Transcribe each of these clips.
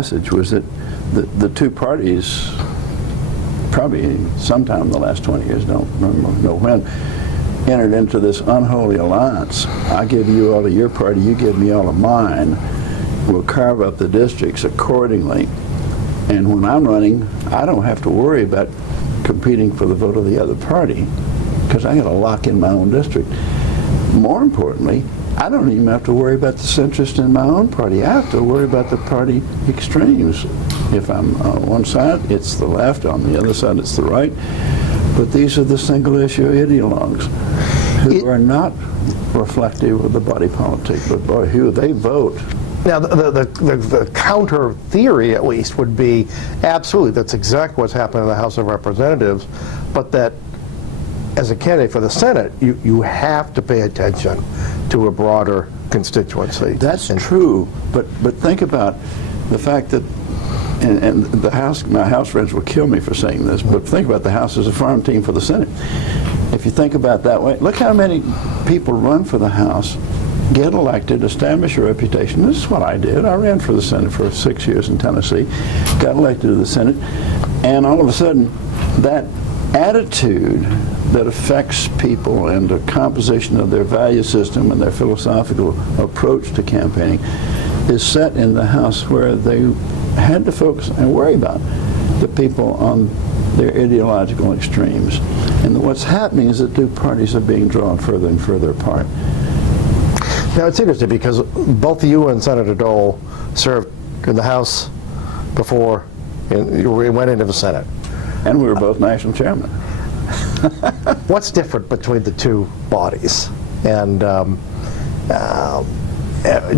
message was that the two parties, probably sometime in the last 20 years, don't know when, entered into this unholy alliance. I give you all of your party, you give me all of mine. We'll carve up the districts accordingly. And when I'm running, I don't have to worry about competing for the vote of the other party, because I got to lock in my own district. More importantly, I don't even have to worry about the centrist in my own party. I have to worry about the party extremes. If I'm on one side, it's the left. On the other side, it's the right. But these are the single-issue ideologues who are not reflective of the body politic, but boy, who they vote. Now, the counter theory, at least, would be absolutely that's exactly what's happening in the House of Representatives, but that as a candidate for the Senate, you have to pay attention to a broader constituency. That's true, but think about the fact that, and the House, my House friends will kill me for saying this, but think about the House as a farm team for the Senate. If you think about it that way, look how many people run for the House, get elected, establish a reputation. This is what I did. I ran for the Senate for 6 years in Tennessee, got elected to the Senate, and all of a sudden, that attitude that affects people and the composition of their value system and their philosophical approach to campaigning is set in the House, where they had to focus and worry about the people on their ideological extremes. And what's happening is that two parties are being drawn further and further apart. Now, it's interesting because both you and Senator Dole served in the House before you went into the Senate. And we were both national chairmen. What's different between the two bodies? And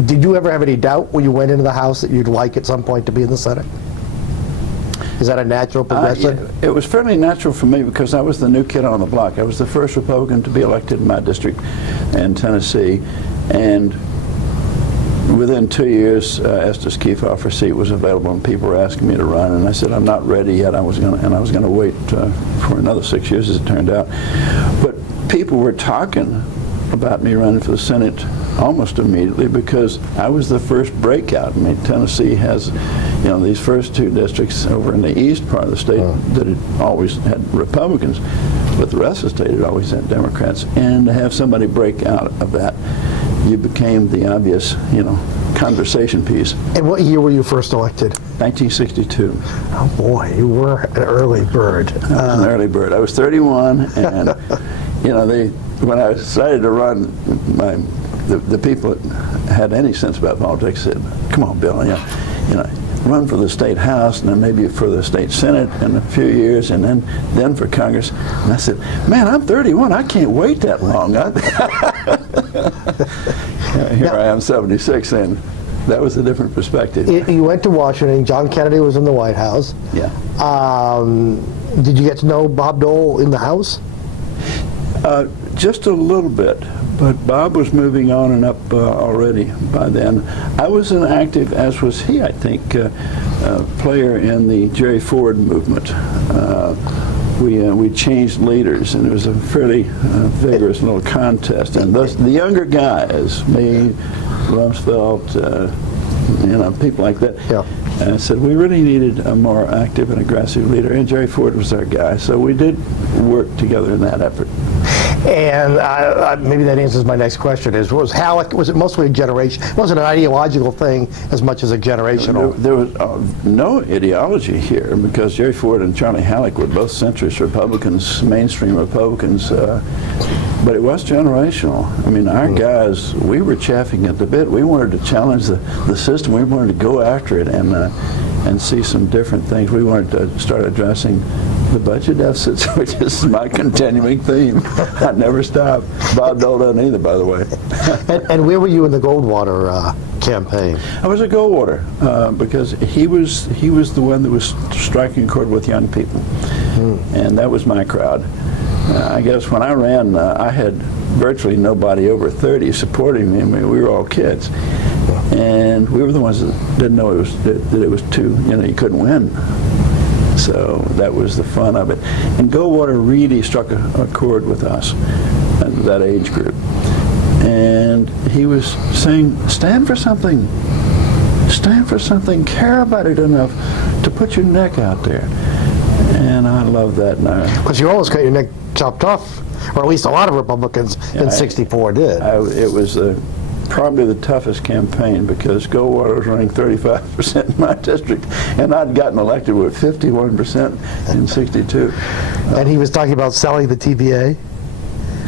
did you ever have any doubt when you went into the House that you'd like at some point to be in the Senate? Is that a natural progression? It was fairly natural for me because I was the new kid on the block. I was the first Republican to be elected in my district in Tennessee, and within 2 years, Estes Kefauver's seat was available, and people were asking me to run, and I said I'm not ready yet. I was going to wait for another 6 years, as it turned out. But people were talking about me running for the Senate almost immediately because I was the first breakout. I mean, Tennessee has, these first two districts over in the east part of the state that it always had Republicans, but the rest of the state it always had Democrats. And to have somebody break out of that, you became the obvious, conversation piece. And what year were you first elected? 1962. Oh boy, you were an early bird. I was an early bird. I was 31, and when I decided to run, the people that had any sense about politics said, "Come on, Bill, run for the state house, and then maybe for the state senate in a few years, and then for Congress." And I said, "Man, I'm 31. I can't wait that long." Here I am, 76, and that was a different perspective. You went to Washington. John Kennedy was in the White House. Yeah. Did you get to know Bob Dole in the House? Just a little bit, but Bob was moving on and up already by then. I was an active, as was he, I think, player in the Jerry Ford movement. We changed leaders, and it was a fairly vigorous little contest. And the younger guys, me, Rumsfeld, people like that, said we really needed a more active and aggressive leader, and Jerry Ford was our guy. So we did work together in that effort. And maybe that answers my next question: was it mostly a generation? It wasn't an ideological thing as much as a generational. There was no ideology here because Jerry Ford and Charlie Halleck were both centrist Republicans, mainstream Republicans, but it was generational. I mean, our guys, we were chafing at the bit. We wanted to challenge the system. We wanted to go after it and see some different things. We wanted to start addressing the budget deficits, which is my continuing theme. I never stop. Bob Dole doesn't either, by the way. And where were you in the Goldwater campaign? I was at Goldwater because he was the one that was striking a chord with young people, and that was my crowd. I guess when I ran, I had virtually nobody over 30 supporting me. I mean, we were all kids, and we were the ones that didn't know that it was too. You couldn't win. So that was the fun of it. And Goldwater really struck a chord with us, that age group. And he was saying, stand for something. stand for something, care about it enough to put your neck out there. And I love that now. Because you almost got your neck chopped off, or at least a lot of Republicans in '64 did. It was probably the toughest campaign because Goldwater was running 35% in my district, and I'd gotten elected with 51% in '62. And he was talking about selling the TVA?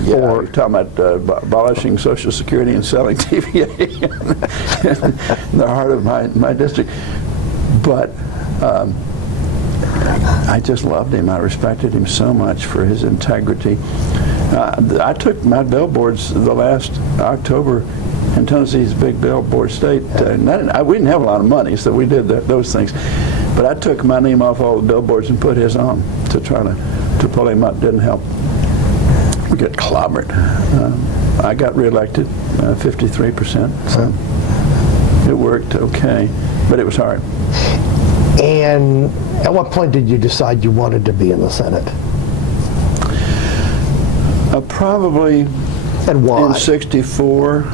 Yeah, you're talking about abolishing Social Security and selling TVA in the heart of my district. But I just loved him. I respected him so much for his integrity. I took my billboards the last October in Tennessee's big billboard state. We didn't have a lot of money, so we did those things. But I took my name off all the billboards and put his on to try to pull him up. Didn't help. We got clobbered. I got reelected, 53%. So it worked okay, but it was hard. And at what point did you decide you wanted to be in the Senate? Probably And why? in '64,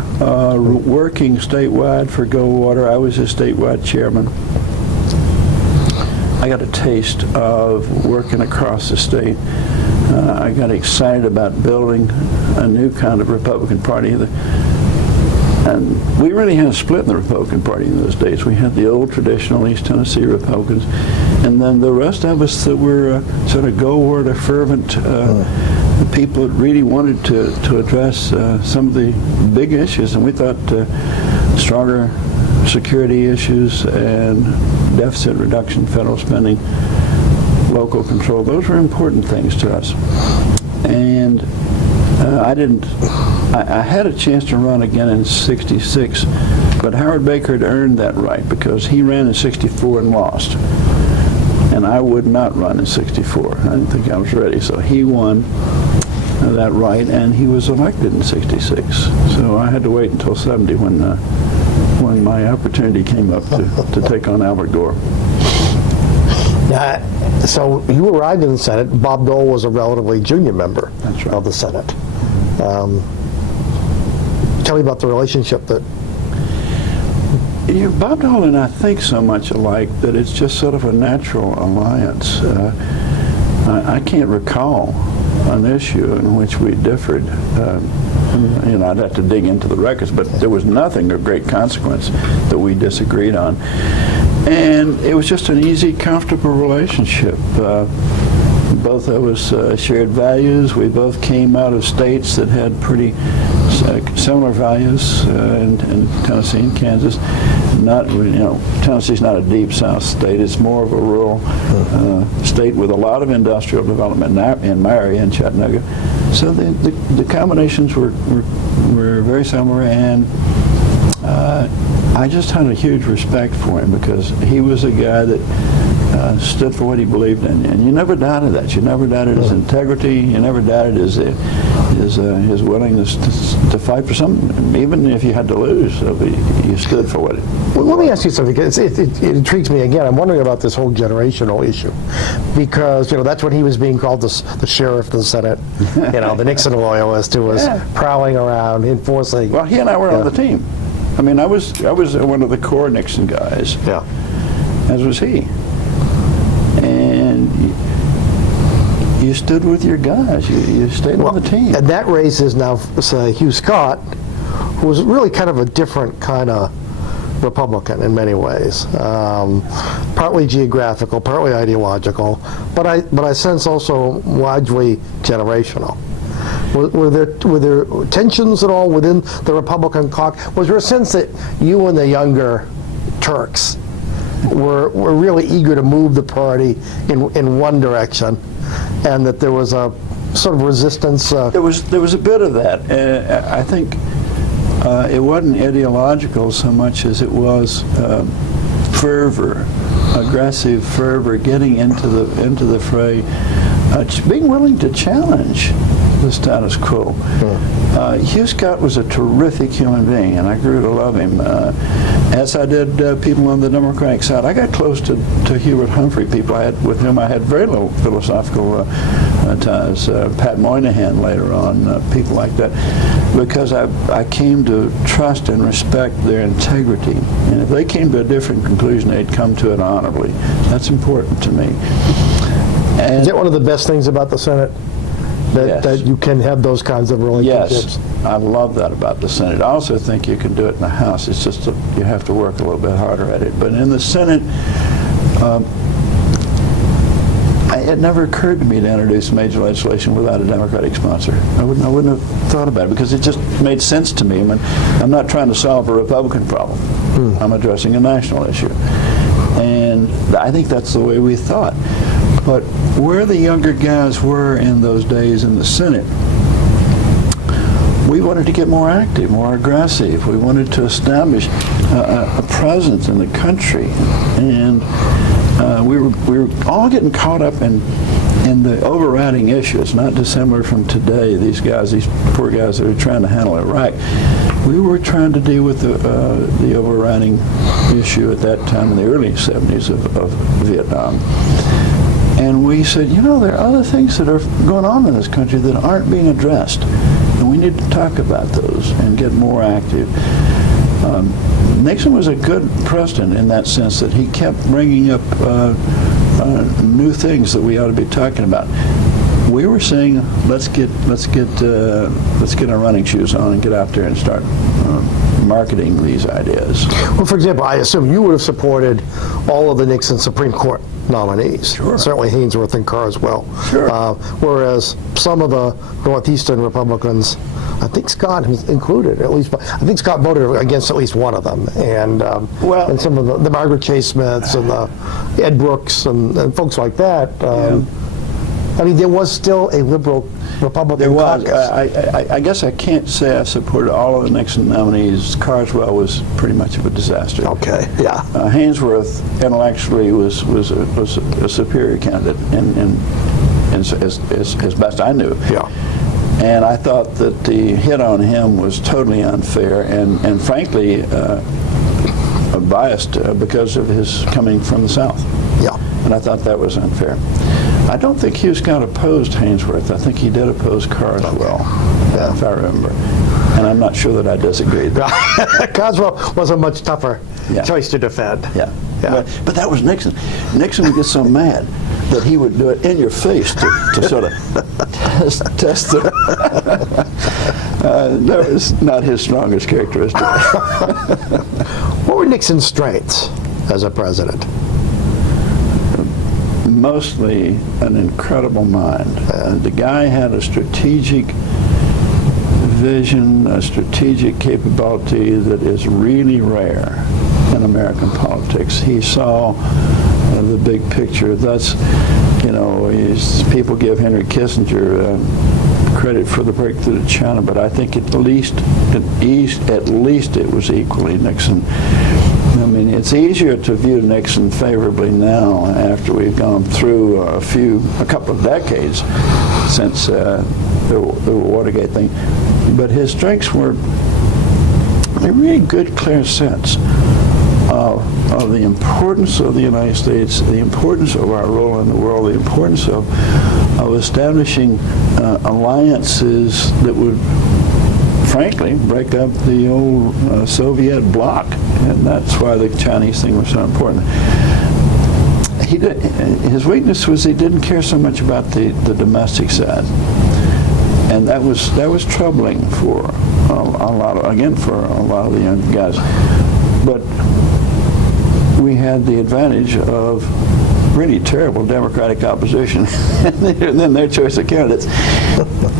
working statewide for Goldwater. I was his statewide chairman. I got a taste of working across the state. I got excited about building a new kind of Republican Party. And we really had a split in the Republican Party in those days. We had the old traditional East Tennessee Republicans, and then the rest of us that were sort of Goldwater fervent people that really wanted to address some of the big issues. And we thought stronger security issues and deficit reduction, federal spending, local control, those were important things to us. And I had a chance to run again in '66, but Howard Baker had earned that right because he ran in '64 and lost. And I would not run in '64. I didn't think I was ready. So he won that right, and he was elected in '66. So I had to wait until '70 when my opportunity came up to take on Albert Gore. So you arrived in the Senate. Bob Dole was a relatively junior member of the Senate. Tell me about the relationship that... Bob Dole and I think so much alike that it's just sort of a natural alliance. I can't recall an issue in which we differed. I'd have to dig into the records, but there was nothing of great consequence that we disagreed on. And it was just an easy, comfortable relationship. Both of us shared values. We both came out of states that had pretty similar values in Tennessee and Kansas. Tennessee's not a deep South state. It's more of a rural state with a lot of industrial development in my area in Chattanooga. So the combinations were very similar, and I just had a huge respect for him because he was a guy that stood for what he believed in, and you never doubted that. You never doubted his integrity. You never doubted his willingness to fight for something, even if you had to lose. So you stood for what it. Well, let me ask you something. It intrigues me again. I'm wondering about this whole generational issue, because that's when he was being called the sheriff of the Senate, the Nixon loyalist who was prowling around enforcing. Well, he and I were on the team. I mean, I was one of the core Nixon guys. Yeah. As was he. And you stood with your guys. You stayed on the team. And that raises now, say, Hugh Scott, who was really kind of a different kind of Republican in many ways, partly geographical, partly ideological, but I sense also largely generational. Were there tensions at all within the Republican caucus? Was there a sense that you and the younger Turks were really eager to move the party in one direction, and that there was a sort of resistance? There was a bit of that. I think it wasn't ideological so much as it was fervor, aggressive fervor, getting into the fray, being willing to challenge the status quo. Hugh Scott was a terrific human being, and I grew to love him, as I did people on the Democratic side. I got close to Hubert Humphrey, people with whom I had very little philosophical ties. Pat Moynihan later on, people like that, because I came to trust and respect their integrity. And if they came to a different conclusion, they'd come to it honorably. That's important to me. And is that one of the best things about the Senate? Yes. That you can have those kinds of relationships? Yes, I love that about the Senate. I also think you can do it in the House. It's just you have to work a little bit harder at it. But in the Senate, it never occurred to me to introduce major legislation without a Democratic sponsor. I wouldn't have thought about it, because it just made sense to me. I mean, I'm not trying to solve a Republican problem. I'm addressing a national issue. And I think that's the way we thought. But where the younger guys were in those days in the Senate, we wanted to get more active, more aggressive. We wanted to establish a presence in the country. And we were all getting caught up in the overriding issues, not dissimilar from today. These poor guys that are trying to handle Iraq. We were trying to deal with the overriding issue at that time in the early 70s of Vietnam. And we said, you know, there are other things that are going on in this country that aren't being addressed. And we need to talk about those and get more active. Nixon was a good president in that sense, that he kept bringing up new things that we ought to be talking about. We were saying, let's get our running shoes on and get out there and start marketing these ideas. Well, for example, I assume you would have supported all of the Nixon Supreme Court nominees. Sure. Certainly Haynsworth and Carswell. Sure. Whereas some of the Northeastern Republicans, I think Scott is included, at least. I think Scott voted against at least one of them, and and some of the Margaret Chase Smiths and the Ed Brooks and folks like that. I mean, there was still a liberal Republican There was. caucus. I guess I can't say I supported all of the Nixon nominees. Carswell was pretty much of a disaster. Okay. Yeah. Haynsworth intellectually was a superior candidate, as best I knew. Yeah. And I thought that the hit on him was totally unfair and frankly biased because of his coming from the South. Yeah. And I thought that was unfair. I don't think Hugh Scott opposed Haynsworth. I think he did oppose Carswell, if I remember. And I'm not sure that I disagreed. Carswell was a much tougher Yeah. choice to defend. Yeah. But that was Nixon. Nixon would get so mad that he would do it in your face to sort of test the... that was not his strongest characteristic. What were Nixon's strengths as a president? Mostly an incredible mind. The guy had a strategic vision, a strategic capability that is really rare in American politics. He saw the big picture. That's, you know, people give Henry Kissinger credit for the breakthrough to China, but I think at least it was equally Nixon. I mean, it's easier to view Nixon favorably now after we've gone through a couple of decades since the Watergate thing. But his strengths were a really good, clear sense of the importance of the United States, the importance of our role in the world, the importance of establishing alliances that would, frankly, break up the old Soviet bloc, and that's why the Chinese thing was so important. His weakness was he didn't care so much about the domestic side, and that was troubling for a lot of the young guys. But we had the advantage of really terrible Democratic opposition and then their choice of candidates.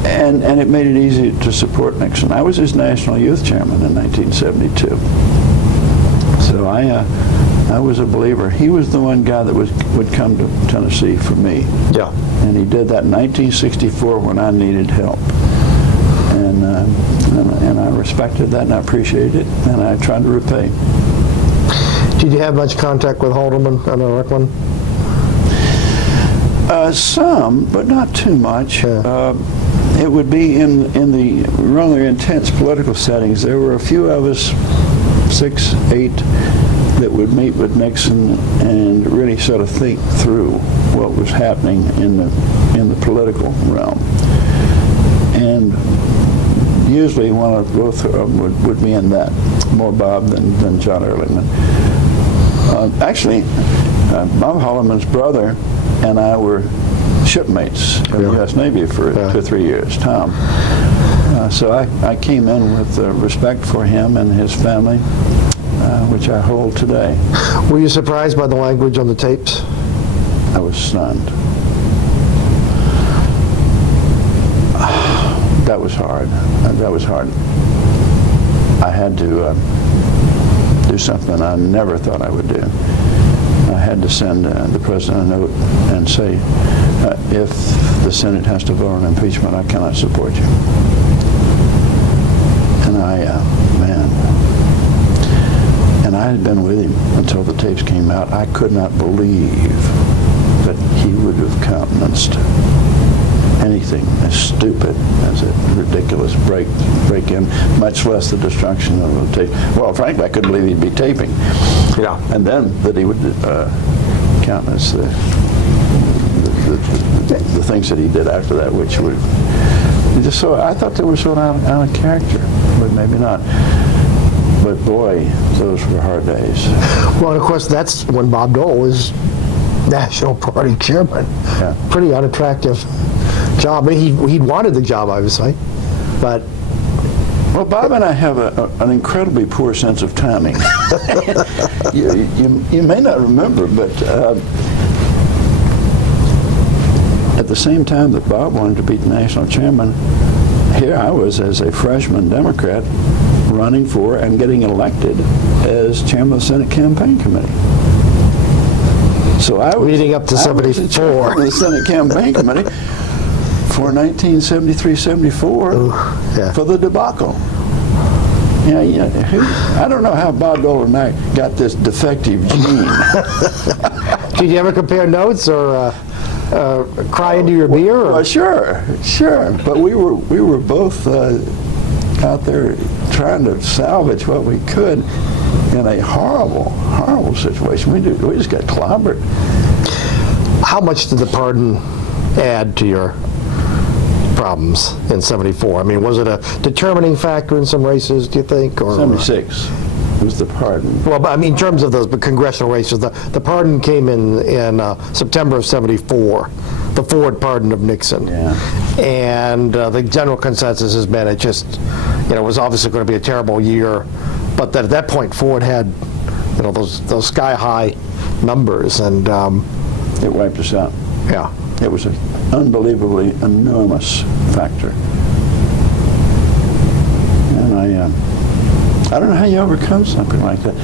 And it made it easy to support Nixon. I was his National Youth Chairman in 1972. So I was a believer. He was the one guy that would come to Tennessee for me. Yeah. And he did that in 1964 when I needed help. And I respected that and I appreciated it, and I tried to repay. Did you have much contact with Haldeman and Erckman? Some, but not too much. Yeah. it would be in the rather intense political settings. There were a few of us, 6, 8, that would meet with Nixon and really sort of think through what was happening in the political realm. And usually one of both of them would be in that, more Bob than John Ehrlichman. Actually, Bob Holloman's brother and I were shipmates in the U.S. Navy for 2 or 3 years, Tom. So I came in with respect for him and his family, which I hold today. Were you surprised by the language on the tapes? I was stunned. That was hard. That was hard. I had to do something I never thought I would do. I had to send the president a note and say, if the Senate has to vote on impeachment, I cannot support you. And and I had been with him until the tapes came out. I could not believe that he would have countenanced anything as stupid as a ridiculous break-in, much less the destruction of the tape. Well, frankly, I couldn't believe he'd be taping. Yeah. And then that he would countenance the things that he did after that, which would just so I thought they were sort of out of character, but maybe not. But boy, those were hard days. Well, and of course, that's when Bob Dole was National Party chairman. Yeah. Pretty unattractive job. I mean, he'd wanted the job, obviously, but... Well, Bob and I have an incredibly poor sense of timing. You may not remember, but at the same time that Bob wanted to be the national chairman, here I was as a freshman Democrat running for and getting elected as chairman of the Senate Campaign Committee. So I was leading up to 74. Chairman of the Senate Campaign Committee for 1973-74 for the debacle. I don't know how Bob Dole and I got this defective gene. Did you ever compare notes or cry into your beer? Or? Well, sure. But we were both out there trying to salvage what we could in a horrible situation. We just got clobbered. How much did the pardon add to your problems in 74? I mean, was it a determining factor in some races, do you think? Or 76 was the pardon. Well, I mean, in terms of those congressional races, the pardon came in September of 74, the Ford pardon of Nixon. Yeah. And the general consensus has been it just, was obviously going to be a terrible year, but that at that point Ford had, those sky-high numbers, and it wiped us out. Yeah. It was an unbelievably enormous factor. And I don't know how you overcome something like that.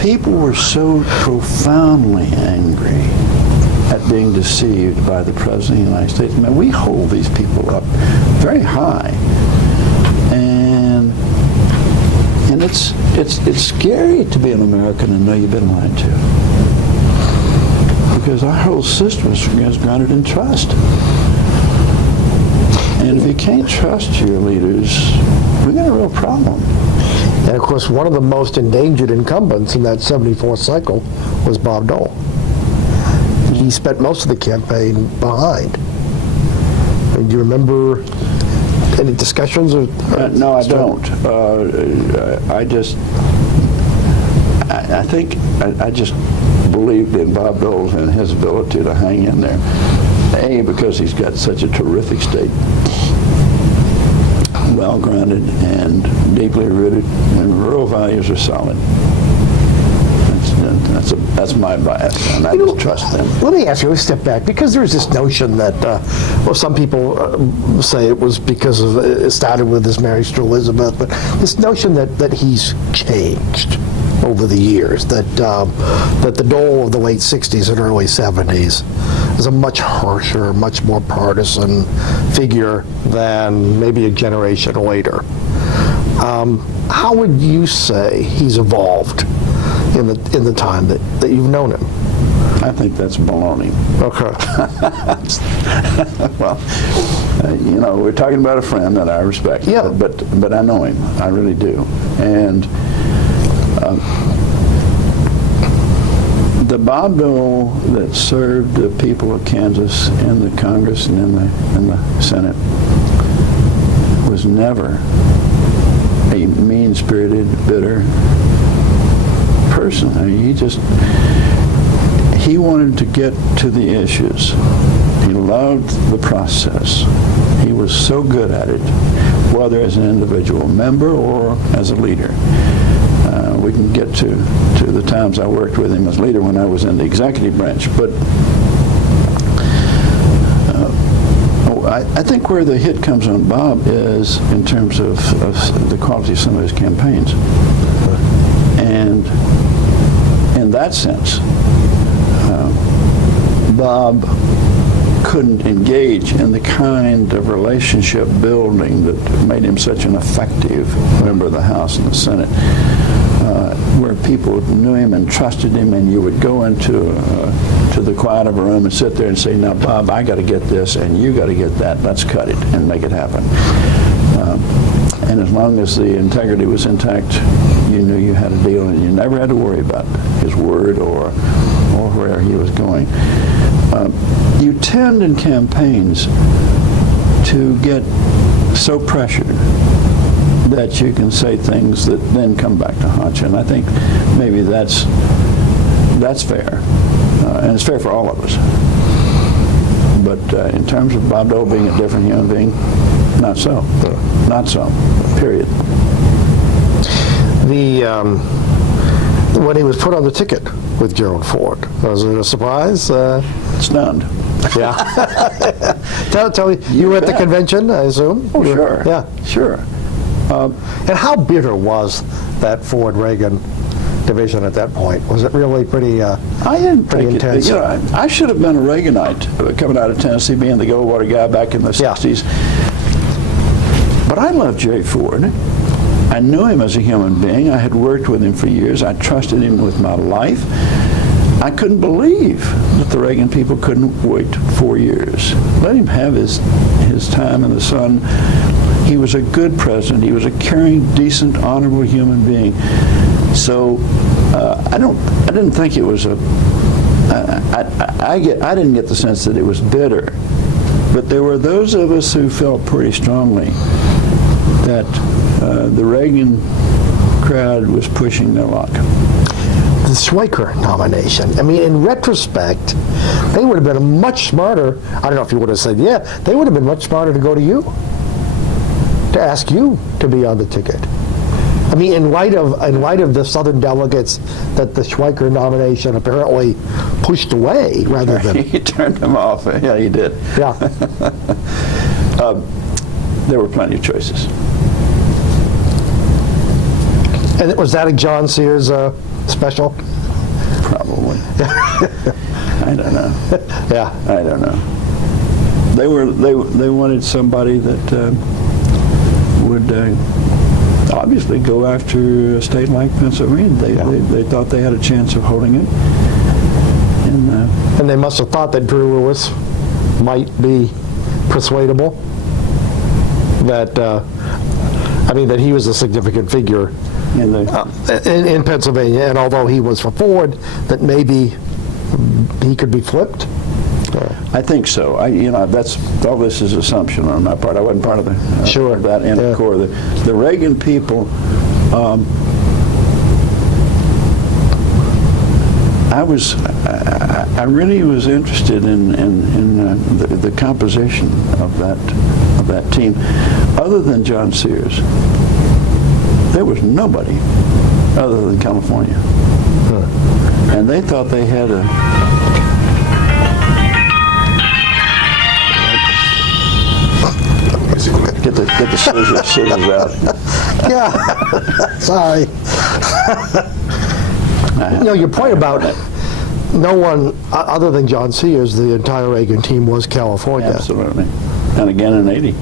People were so profoundly angry at being deceived by the President of the United States. Man, we hold these people up very high. And it's scary to be an American and know you've been lied to. Because our whole system is grounded in trust. And if you can't trust your leaders, we've got a real problem. And of course, one of the most endangered incumbents in that 74 cycle was Bob Dole. He spent most of the campaign behind. Do you remember any discussions? No, I don't. I think I just believed in Bob Dole and his ability to hang in there. A, because he's got such a terrific state, well-grounded and deeply rooted, and rural values are solid. That's my bias, and I just trust them. Let me ask you, let's step back, because there's this notion that, some people say it was because it started with his marriage to Elizabeth, but this notion that he's changed over the years, that the Dole of the late 60s and early 70s is a much harsher, much more partisan figure than maybe a generation later. How would you say he's evolved in the time that you've known him? I think that's baloney. Okay. Well, we're talking about a friend that I respect. Yeah. But I know him. I really do. And the Bob Dole that served the people of Kansas in the Congress and in the Senate was never a mean-spirited, bitter person. I mean, he wanted to get to the issues. He loved the process. He was so good at it, whether as an individual member or as a leader. We can get to the times I worked with him as leader when I was in the executive branch, but I think where the hit comes on Bob is in terms of the quality of some of his campaigns. And in that sense, Bob couldn't engage in the kind of relationship building that made him such an effective member of the House and the Senate, where people knew him and trusted him, and you would go into to the quiet of a room and sit there and say, now, Bob, I got to get this, and you got to get that. Let's cut it and make it happen. And as long as the integrity was intact, you knew you had a deal, and you never had to worry about his word or where he was going. You tend in campaigns to get so pressured that you can say things that then come back to haunt you. And I think maybe that's fair. And it's fair for all of us. But in terms of Bob Dole being a different human being, not so. Not so. Period. When he was put on the ticket with Gerald Ford, was it a surprise? Stunned. Yeah. tell me, you were at the convention, I assume? Oh, sure. Yeah. Sure. And how bitter was that Ford-Reagan division at that point? Was it really pretty I didn't think intense? I should have been a Reaganite coming out of Tennessee, being the Goldwater guy back in the 60s. But I loved Jerry Ford. I knew him as a human being. I had worked with him for years. I trusted him with my life. I couldn't believe that the Reagan people couldn't wait 4 years. Let him have his time in the sun. He was a good president. He was a caring, decent, honorable human being. So I didn't think it was I didn't get the sense that it was bitter. But there were those of us who felt pretty strongly that the Reagan crowd was pushing their luck. The Schweiker nomination. I mean, in retrospect, they would have been much smarter. I don't know if you would have said, yeah, they would have been much smarter to go to you, to ask you to be on the ticket. I mean, in light of the Southern delegates that the Schweiker nomination apparently pushed away, rather than he turned them off. Yeah, he did. Yeah. There were plenty of choices. And was that a John Sears special? Probably. I don't know. Yeah. I don't know. They wanted somebody that would obviously go after a state like Pennsylvania. They thought they had a chance of holding it. And they must have thought that Drew Lewis might be persuadable. That that he was a significant figure in Pennsylvania, and although he was for Ford, that maybe he could be flipped. I think so. That's all. This is assumption on my part. I wasn't part of that inner core. The Reagan people. I really was interested in the composition of that team. Other than John Sears, there was nobody other than California, and they thought they had a. Get the scissors out. Yeah. Sorry. Your point about no one other than John Sears, the entire Reagan team was California. Absolutely. And again in 80.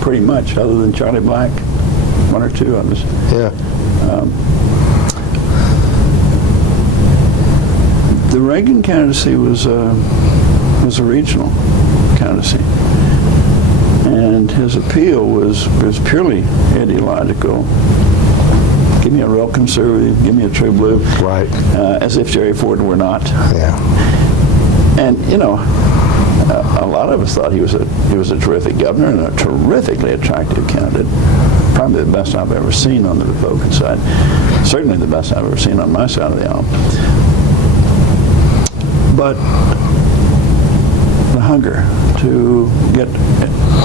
Pretty much, other than Charlie Black, one or two others. Yeah. Reagan candidacy was a regional candidacy, and his appeal was purely ideological. Give me a real conservative, give me a true blue, Right. As if Jerry Ford were not. Yeah. And you know, a lot of us thought he was a terrific governor and a terrifically attractive candidate. Probably the best I've ever seen on the Republican side. Certainly the best I've ever seen on my side of the aisle. But the hunger to get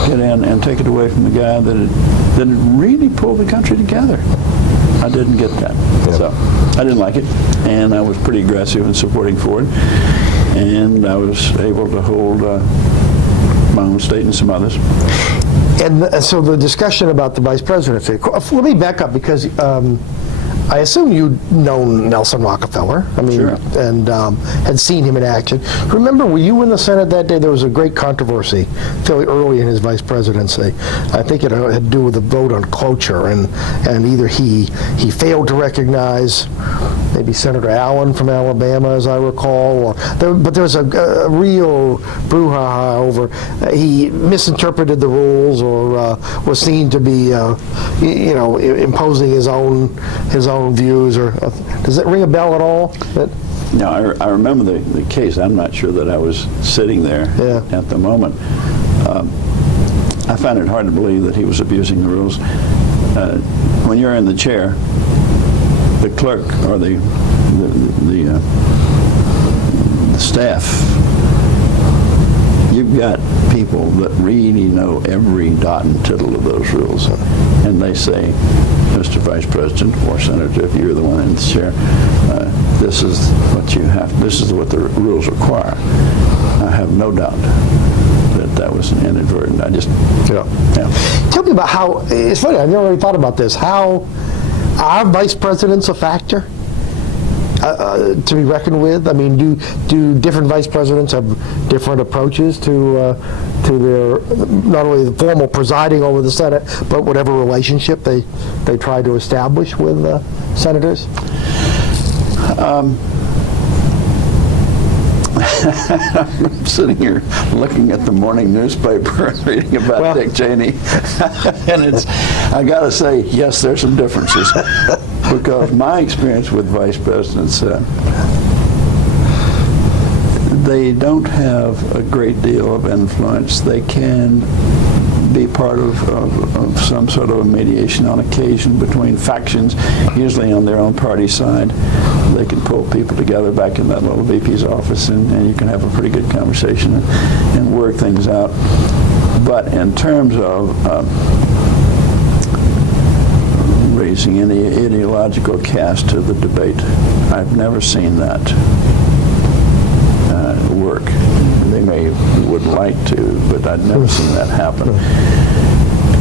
in and take it away from the guy that had really pulled the country together, I didn't get that. Yeah. So I didn't like it, and I was pretty aggressive in supporting Ford, and I was able to hold my own state and some others. And so the discussion about the vice presidency, let me back up, because I assume you'd known Nelson Rockefeller, I mean, Sure. and had seen him in action. Remember, were you in the Senate that day? There was a great controversy fairly early in his vice presidency. I think it had to do with the vote on cloture, and either he failed to recognize maybe Senator Allen from Alabama, as I recall, but there was a real brouhaha over he misinterpreted the rules, or was seen to be, imposing his own views. Or does it ring a bell at all? Now, I remember the case. I'm not sure that I was sitting there at the moment. I find it hard to believe that he was abusing the rules. When you're in the chair, the clerk or the staff, you've got people that really know every dot and tittle of those rules, and they say, Mr. Vice President or Senator, if you're the one in the chair, this is what you have. This is what the rules require. I have no doubt that was inadvertent. Tell me about how. It's funny. I've never really thought about this. How are vice presidents a factor to be reckoned with? I mean, do different vice presidents have different approaches to their, not only the formal presiding over the Senate, but whatever relationship they try to establish with senators? I'm sitting here looking at the morning newspaper and reading about Dick Cheney, and I got to say, yes, there's some differences, because my experience with vice presidents, they don't have a great deal of influence. They can be part of some sort of a mediation on occasion between factions, usually on their own party side. They can pull people together back in that little VP's office, and you can have a pretty good conversation and work things out. But in terms of raising any ideological cast to the debate, I've never seen that work. They would like to, but I've never seen that happen.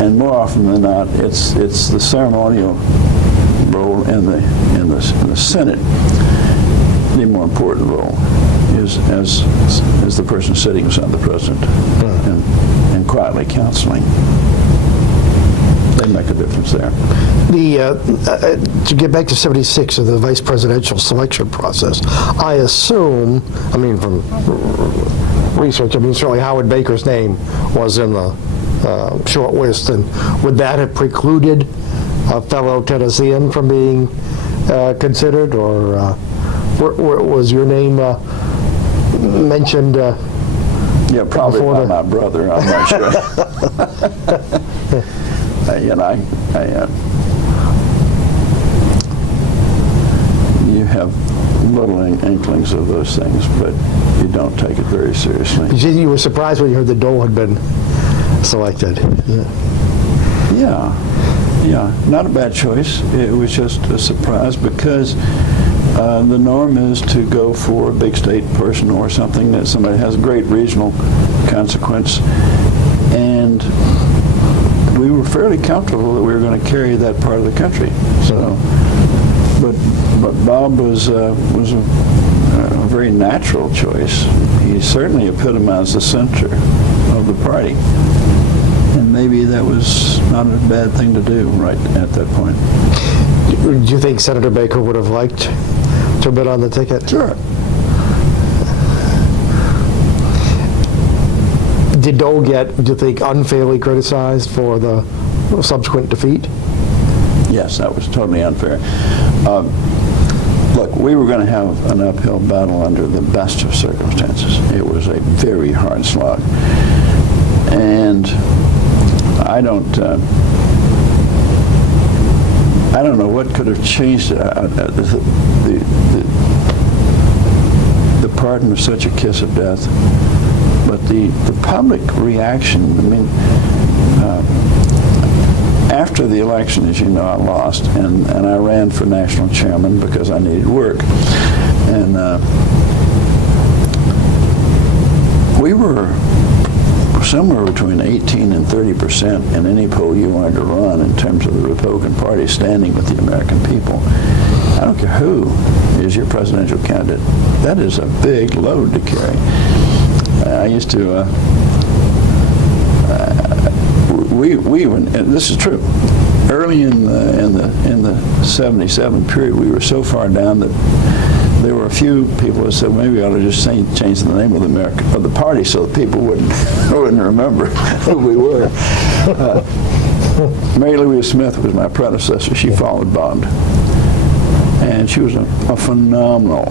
And more often than not, it's the ceremonial role in the Senate. The more important role is as the person sitting beside the president and quietly counseling. They make a difference there. To get back to 76 of the vice presidential selection process, I assume, I mean, from research, I mean, certainly Howard Baker's name was in the short list, and would that have precluded a fellow Tennessean from being considered, or was your name mentioned? Yeah, probably by my brother. I'm not sure. You have little inklings of those things, but you don't take it very seriously. You were surprised when you heard that Dole had been selected. Yeah, not a bad choice. It was just a surprise, because the norm is to go for a big state person or something that somebody has great regional consequence, and we were fairly comfortable that we were going to carry that part of the country. So, but Bob was a very natural choice. He certainly epitomized the center of the party, and maybe that was not a bad thing to do right at that point. Do you think Senator Baker would have liked to have been on the ticket? Sure. Did Dole get, do you think, unfairly criticized for the subsequent defeat? Yes, that was totally unfair. Look, we were going to have an uphill battle under the best of circumstances. It was a very hard slog. And I don't know what could have changed it. The pardon was such a kiss of death. But the public reaction, I mean, after the election, as you know, I lost, and I ran for national chairman because I needed work. And we were somewhere between 18 and 30% in any poll you wanted to run in terms of the Republican Party standing with the American people. I don't care who is your presidential candidate. That is a big load to carry. I used to, and this is true, early in the 77 period, we were so far down that there were a few people who said maybe we ought to just change the name of the party so that people wouldn't remember who we were. Mary Louise Smith was my predecessor. She followed Bob. And she was a phenomenal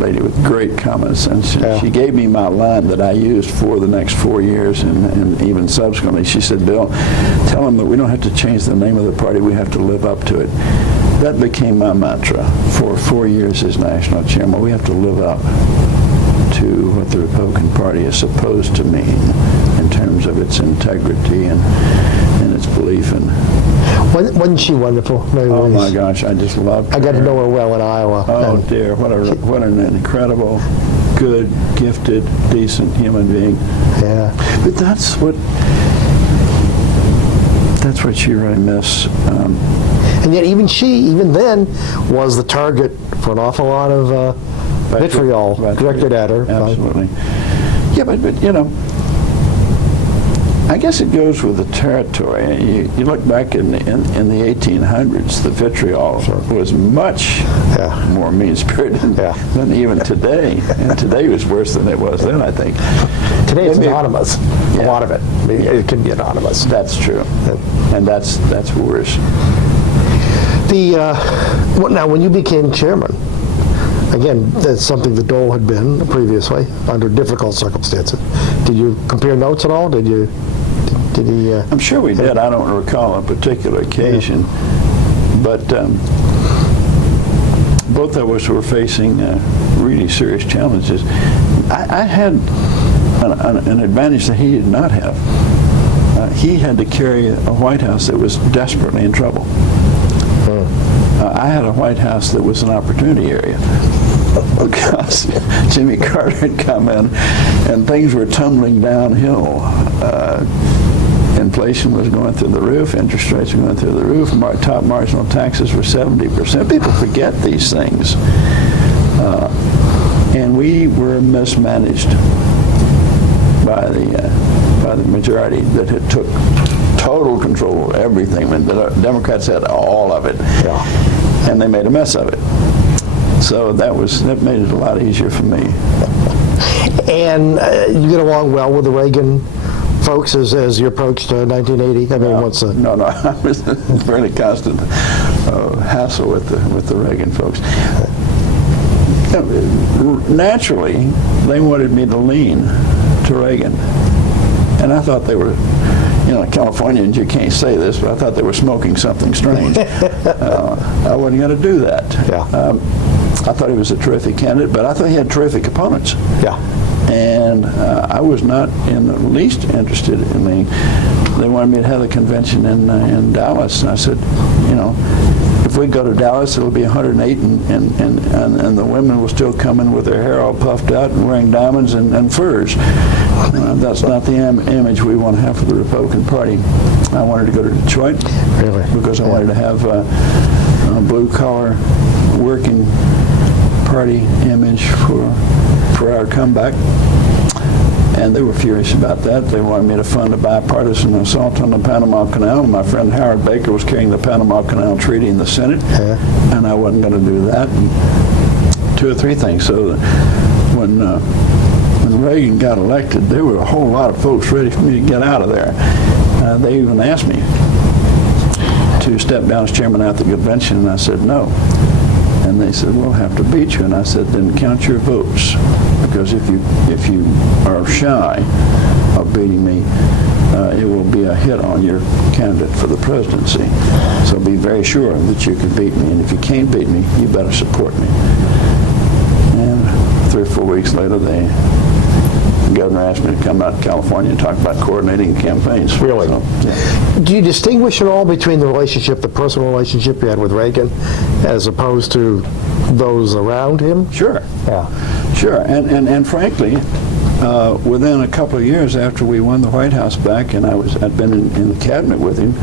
lady with great common sense. And she gave me my line that I used for the next 4 years and even subsequently. She said, Bill, tell them that we don't have to change the name of the party, we have to live up to it. That became my mantra for 4 years as national chairman. We have to live up to what the Republican Party is supposed to mean in terms of its integrity and its belief in. Wasn't she wonderful, Mary Louise? Oh my gosh, I just loved her. I got to know her well in Iowa. Oh dear, what an incredible, good, gifted, decent human being. Yeah. But that's what you really miss. And yet even then, was the target for an awful lot of vitriol directed at her. Absolutely. Yeah, but you know, I guess it goes with the territory. You look back in the 1800s, the vitriol was much more mean-spirited than even today. And today was worse than it was then, I think. Today it's anonymous. A lot of it. It can be anonymous. That's true. And that's worse. Now, when you became chairman, again, that's something that Dole had been previously under difficult circumstances. Did you compare notes at all? Did he? I'm sure we did. I don't recall a particular occasion, but both of us were facing really serious challenges. I had an advantage that he did not have. He had to carry a White House that was desperately in trouble. I had a White House that was an opportunity area because Jimmy Carter had come in and things were tumbling downhill. Inflation was going through the roof, interest rates were going through the roof, top marginal taxes were 70%. People forget these things. And we were mismanaged by the majority that had took total control of everything. And the Democrats had all of it, and they made a mess of it. So that made it a lot easier for me. And you get along well with the Reagan folks as you approached 1980? I mean, No, I was in fairly constant hassle with the Reagan folks. Naturally, they wanted me to lean to Reagan. And I thought they were, Californians, you can't say this, but I thought they were smoking something strange. I wasn't going to do that. I thought he was a terrific candidate, but I thought he had terrific opponents. And I was not in the least interested in leaning. They wanted me to have a convention in Dallas, and I said, if we go to Dallas, it'll be 108, and the women will still come in with their hair all puffed out and wearing diamonds and furs. That's not the image we want to have for the Republican Party. I wanted to go to Detroit because I wanted to have a blue-collar working party image for our comeback. And they were furious about that. They wanted me to fund a bipartisan assault on the Panama Canal. My friend Howard Baker was carrying the Panama Canal Treaty in the Senate, and I wasn't going to do that. And 2 or 3 things. So when when Reagan got elected, there were a whole lot of folks ready for me to get out of there. They even asked me to step down as chairman at the convention, and I said no. And they said, we'll have to beat you. And I said, then count your votes, because if you are shy of beating me, it will be a hit on your candidate for the presidency. So be very sure that you can beat me, and if you can't beat me, you better support me. And 3 or 4 weeks later, the governor asked me to come out to California and talk about coordinating campaigns. Really? So, yeah. Do you distinguish at all between the relationship, the personal relationship you had with Reagan, as opposed to those around him? Sure. Yeah. Sure. And frankly, within a couple of years after we won the White House back, and I'd been in the cabinet with him,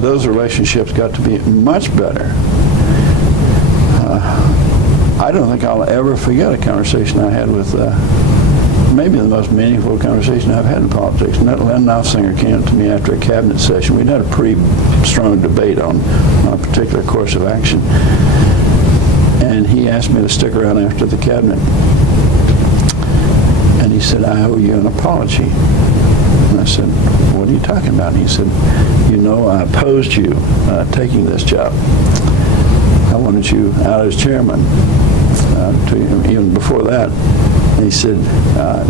those relationships got to be much better. I don't think I'll ever forget a conversation I had with maybe the most meaningful conversation I've had in politics. Len Nofsinger came up to me after a cabinet session. We'd had a pretty strong debate on a particular course of action. And he asked me to stick around after the cabinet. And he said, I owe you an apology. And I said, what are you talking about? And he said, you know, I opposed you taking this job. I wanted you out as chairman. Even before that, he said,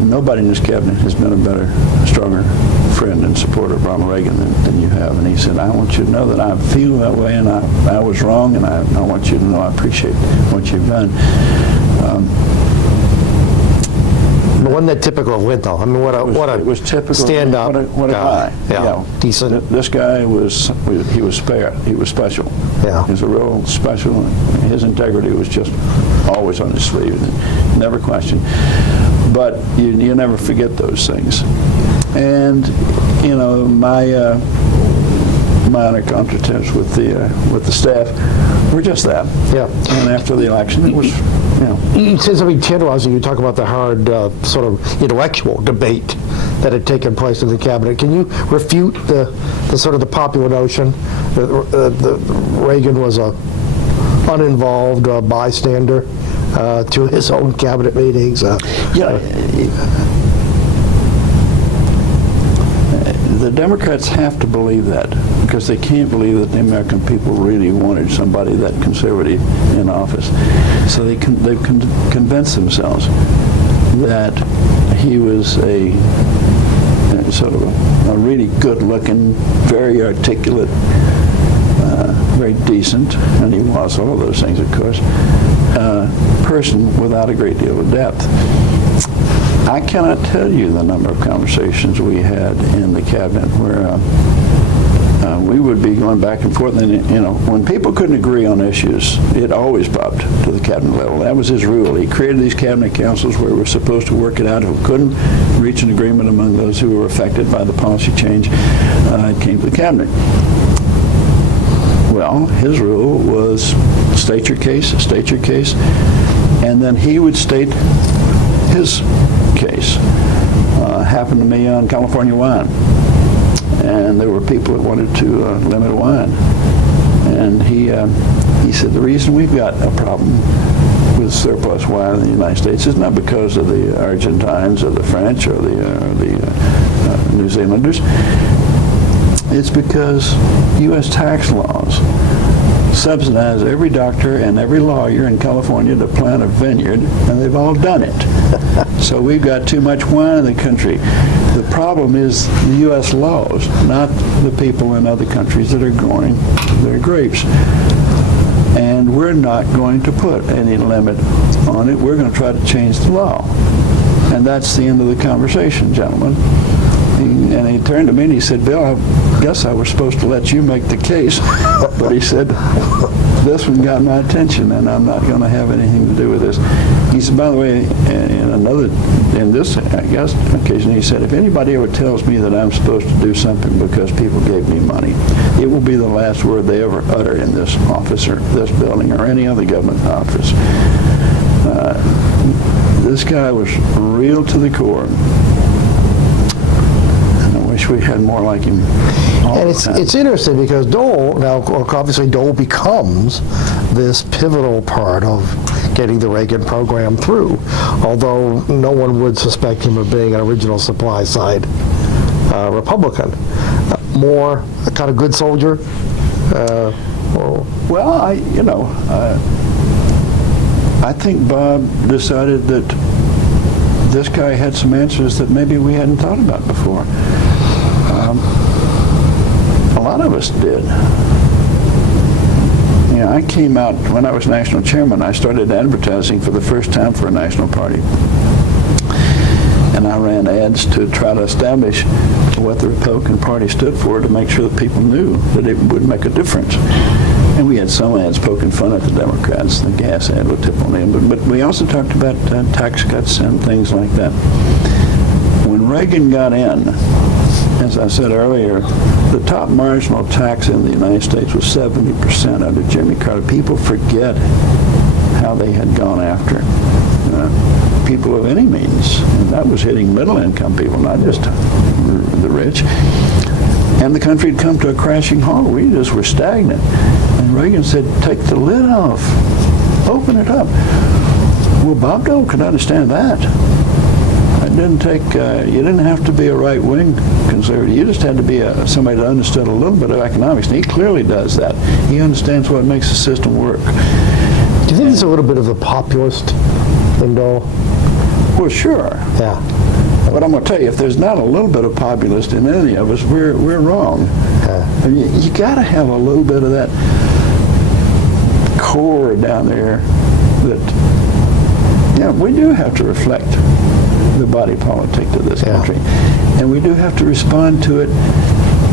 nobody in this cabinet has been a better, stronger friend and supporter of Ronald Reagan than you have. And he said, I want you to know that I feel that way, and I was wrong, and I want you to know I appreciate what you've done. But wasn't that typical of Lintel? I mean, what a it was typical. stand-up What a guy. Yeah. Decent. This guy was spare. He was special. Yeah. He was a real special. His integrity was just always on his sleeve, never questioned. But you never forget those things. And you know, my minor contretemps with the staff were just that. Yeah. And after the election, it was, you know. You said something tantalizing. You talk about the hard sort of intellectual debate that had taken place in the cabinet. Can you refute the sort of the popular notion that Reagan was a uninvolved bystander to his own cabinet meetings? The Democrats have to believe that, because they can't believe that the American people really wanted somebody that conservative in office. So they've convinced themselves that he was a sort of a really good-looking, very articulate, very decent, and he was all of those things, of course, person without a great deal of depth. I cannot tell you the number of conversations we had in the cabinet where we would be going back and forth, and you know, when people couldn't agree on issues, it always popped to the cabinet level. That was his rule. He created these cabinet councils where we were supposed to work it out. If we couldn't reach an agreement among those who were affected by the policy change, it came to the cabinet. Well, his rule was state your case, and then he would state his case. Happened to me on California wine, and there were people that wanted to limit wine, and he said the reason we've got a problem with surplus wine in the United States is not because of the Argentines or the French or the New Zealanders. It's because U.S. tax laws subsidize every doctor and every lawyer in California to plant a vineyard, and they've all done it. So we've got too much wine in the country. The problem is the U.S. laws, not the people in other countries that are growing their grapes. And we're not going to put any limit on it. We're going to try to change the law. And that's the end of the conversation, gentlemen. And he turned to me and he said, Bill, I guess I was supposed to let you make the case. But he said, this one got my attention, and I'm not going to have anything to do with this. He said, by the way, in this, I guess, occasion, he said, if anybody ever tells me that I'm supposed to do something because people gave me money, it will be the last word they ever utter in this office or this building or any other government office. This guy was real to the core. wish we had more like him all And the time. it's interesting because Dole, now obviously Dole becomes this pivotal part of getting the Reagan program through, although no one would suspect him of being an original supply side Republican. More a kind of good soldier. Well, I think Bob decided that this guy had some answers that maybe we hadn't thought about before. A lot of us did. I came out, when I was national chairman, I started advertising for the first time for a national party. And I ran ads to try to establish what the Republican Party stood for, to make sure that people knew that it would make a difference. And we had some ads poking fun at the Democrats. The gas ad would tip on them. But we also talked about tax cuts and things like that. When Reagan got in, as I said earlier, the top marginal tax in the United States was 70% under Jimmy Carter. People forget how they had gone after people of any means. And that was hitting middle-income people, not just the rich. And the country had come to a crashing halt. We just were stagnant. And Reagan said, take the lid off. Open it up. Well, Bob Dole could understand that. It didn't take, you didn't have to be a right-wing conservative. You just had to be somebody that understood a little bit of economics. And he clearly does that. He understands what makes the system work. Do you think there's a little bit of the populist in Dole? Well, sure. Yeah. But I'm going to tell you, if there's not a little bit of populist in any of us, we're wrong. I mean, you got to have a little bit of that core down there that, we do have to reflect the body politic of this country. And we do have to respond to it.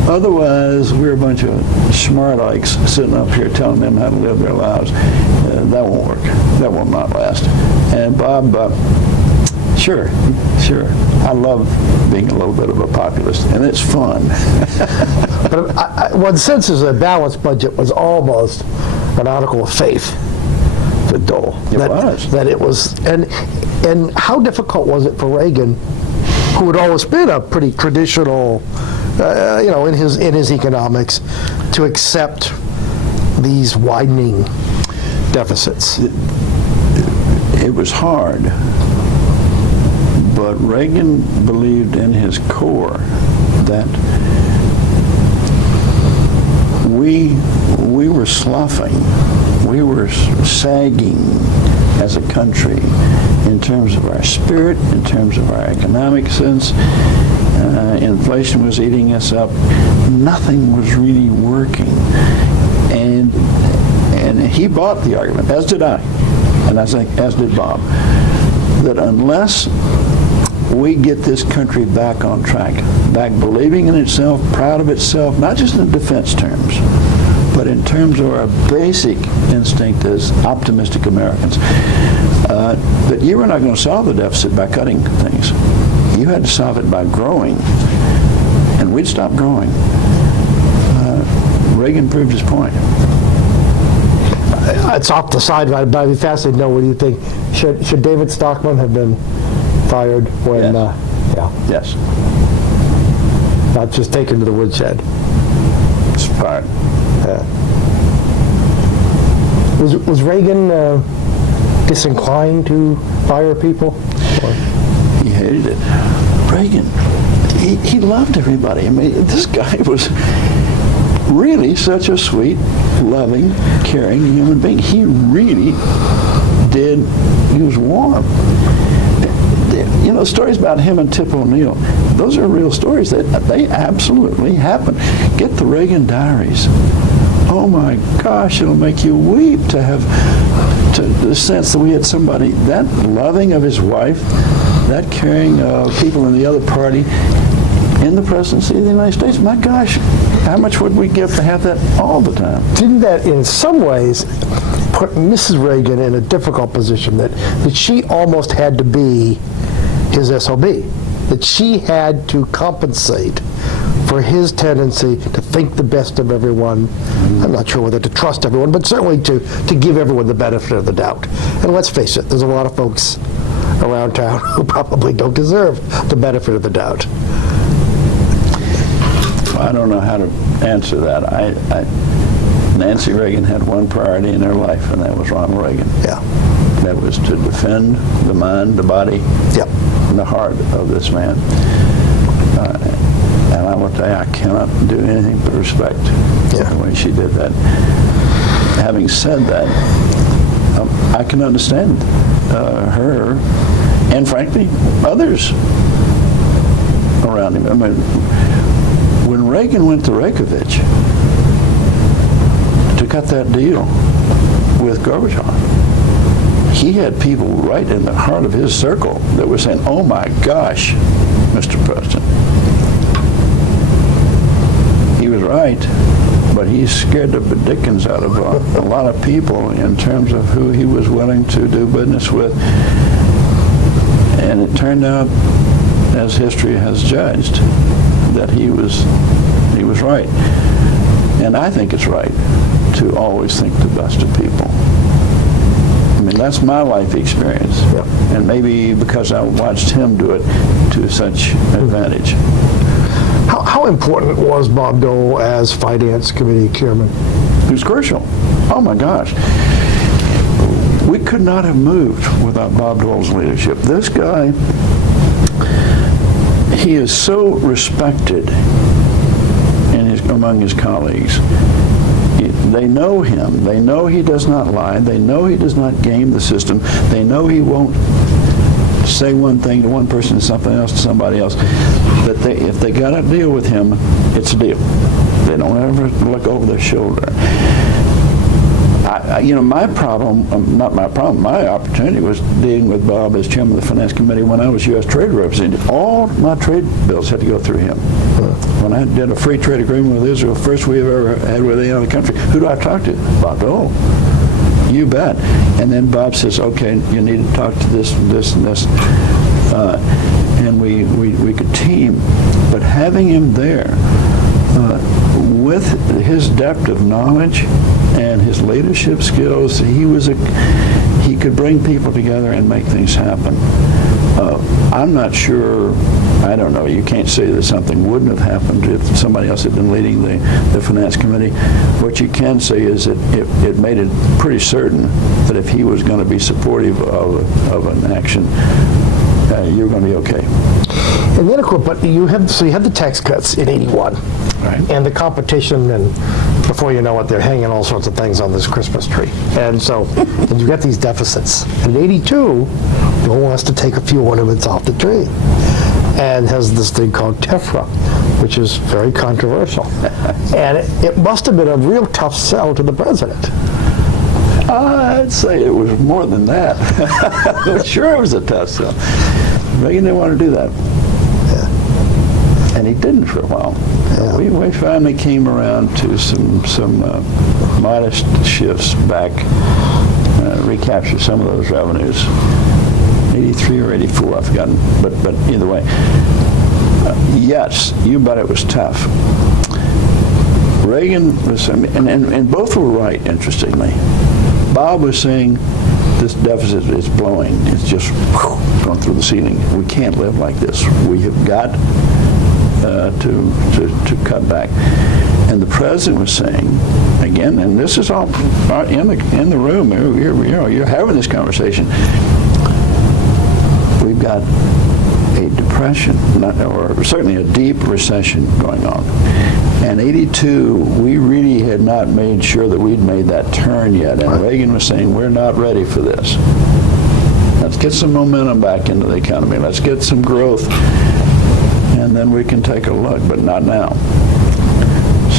Otherwise, we're a bunch of smart-alikes sitting up here telling them how to live their lives. That won't work. That will not last. And Bob, sure. I love being a little bit of a populist, and it's fun. But one senses a balanced budget was almost an article of faith for Dole. It was. That it was, and how difficult was it for Reagan, who had always been a pretty traditional, in his economics, to accept these widening deficits? It was hard. But Reagan believed in his core that we were sloughing, we were sagging as a country in terms of our spirit, in terms of our economic sense. Inflation was eating us up. Nothing was really working. And he bought the argument, as did I, and I think as did Bob, that unless we get this country back on track, back believing in itself, proud of itself, not just in defense terms, but in terms of our basic instinct as optimistic Americans, that you were not going to solve the deficit by cutting things. You had to solve it by growing, and we'd stop growing. Reagan proved his point. It's off the side, but I'd be fascinated to know, what do you think? Should David Stockman have been fired when, Yes. Not just taken to the woodshed? It's fired. Was Reagan disinclined to fire people? Or? He hated it. Reagan, he loved everybody. I mean, this guy was really such a sweet, loving, caring human being. He really did. He was warm. Stories about him and Tip O'Neill, those are real stories. They absolutely happened. Get the Reagan diaries. Oh my gosh, it'll make you weep to have the sense that we had somebody that loving of his wife, that caring of people in the other party, in the presidency of the United States. My gosh, how much would we give to have that all the time? Didn't that, in some ways, put Mrs. Reagan in a difficult position, that she almost had to be his SOB, that she had to compensate for his tendency to think the best of everyone. I'm not sure whether to trust everyone, but certainly to give everyone the benefit of the doubt. And let's face it, there's a lot of folks around town who probably don't deserve the benefit of the doubt. I don't know how to answer that. Nancy Reagan had one priority in her life, and that was Ronald Reagan. Yeah. That was to defend the mind, the body, Yep. and the heart of this man. And I will tell you, I cannot do anything but respect the way she did that. Having said that, I can understand her, and frankly, others around him. I mean, when Reagan went to Reykjavik to cut that deal with Gorbachev, he had people right in the heart of his circle that were saying, "Oh my gosh, Mr. President, he was right, but he scared the dickens out of a lot of people in terms of who he was willing to do business with." And it turned out, as history has judged, that he was right. And I think it's right to always think the best of people. I mean, that's my life experience. Yep. And maybe because I watched him do it to such advantage. How important was Bob Dole as Finance Committee Chairman? It was crucial. Oh my gosh. We could not have moved without Bob Dole's leadership. This guy, he is so respected among his colleagues. They know him. They know he does not lie. They know he does not game the system. They know he won't say one thing to one person and something else to somebody else. That if they got to deal with him, it's a deal. They don't ever look over their shoulder. My problem, not my problem, my opportunity was dealing with Bob as chairman of the Finance Committee when I was U.S. Trade Representative. All my trade bills had to go through him. When I did a free trade agreement with Israel, first we've ever had with any other country, who do I talk to? Bob Dole. You bet. And then Bob says, okay, you need to talk to this and this and this. And we could team. But having him there, with his depth of knowledge and his leadership skills, he could bring people together and make things happen. I'm not sure, I don't know, you can't say that something wouldn't have happened if somebody else had been leading the Finance Committee. What you can say is that it made it pretty certain that if he was going to be supportive of an action, you're going to be okay. And then, of course, but you had the tax cuts in '81, Right. and the competition, and before you know it, they're hanging all sorts of things on this Christmas tree. And so, and you get these deficits. In '82, Dole wants to take a few ornaments off the tree, and has this thing called TEFRA, which is very controversial. And it must have been a real tough sell to the president. I'd say it was more than that. Sure, it was a tough sell. Reagan didn't want to do that. And he didn't for a while. Yeah. We finally came around to some modest shifts back, recapture some of those revenues. 83 or 84, I've forgotten. But either way, yes, you bet it was tough. Reagan was, and both were right, interestingly. Bob was saying, this deficit is blowing. It's just going through the ceiling. We can't live like this. We have got to cut back. And the president was saying, again, and this is all in the room. You're having this conversation. We've got a depression, or certainly a deep recession going on. And 82, we really had not made sure that we'd made that turn yet. And Reagan was saying, we're not ready for this. Let's get some momentum back into the economy. Let's get some growth. And then we can take a look, but not now.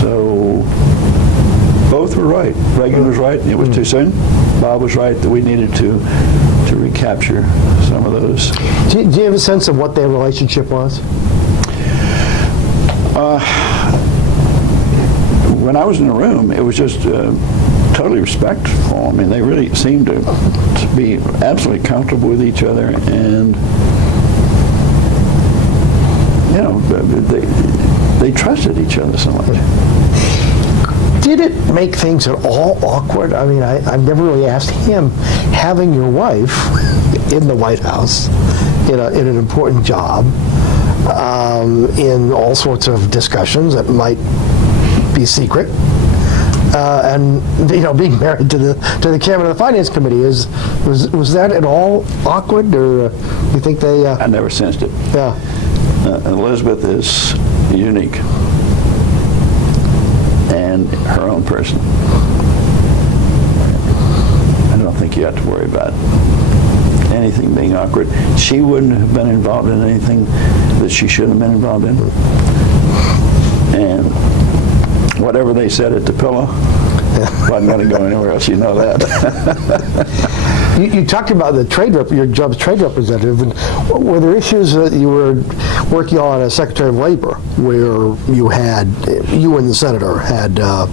So both were right. Reagan was right, it was too soon. Bob was right that we needed to recapture some of those. Do you have a sense of what their relationship was? When I was in the room, it was just totally respectful. I mean, they really seemed to be absolutely comfortable with each other, and you know, they trusted each other so much. Did it make things at all awkward? I mean, I've never really asked him, having your wife in the White House in an important job, in all sorts of discussions that might be secret. And being married to the chairman of the finance committee was that at all awkward, or you think they? I never sensed it. Yeah. Elizabeth is unique and her own person. I don't think you have to worry about anything being awkward. She wouldn't have been involved in anything that she shouldn't have been involved in. And whatever they said at the pillow wasn't going to go anywhere else. You know that. You talked about the your job as trade representative, and were there issues that you were working on as Secretary of Labor where you and the senator had a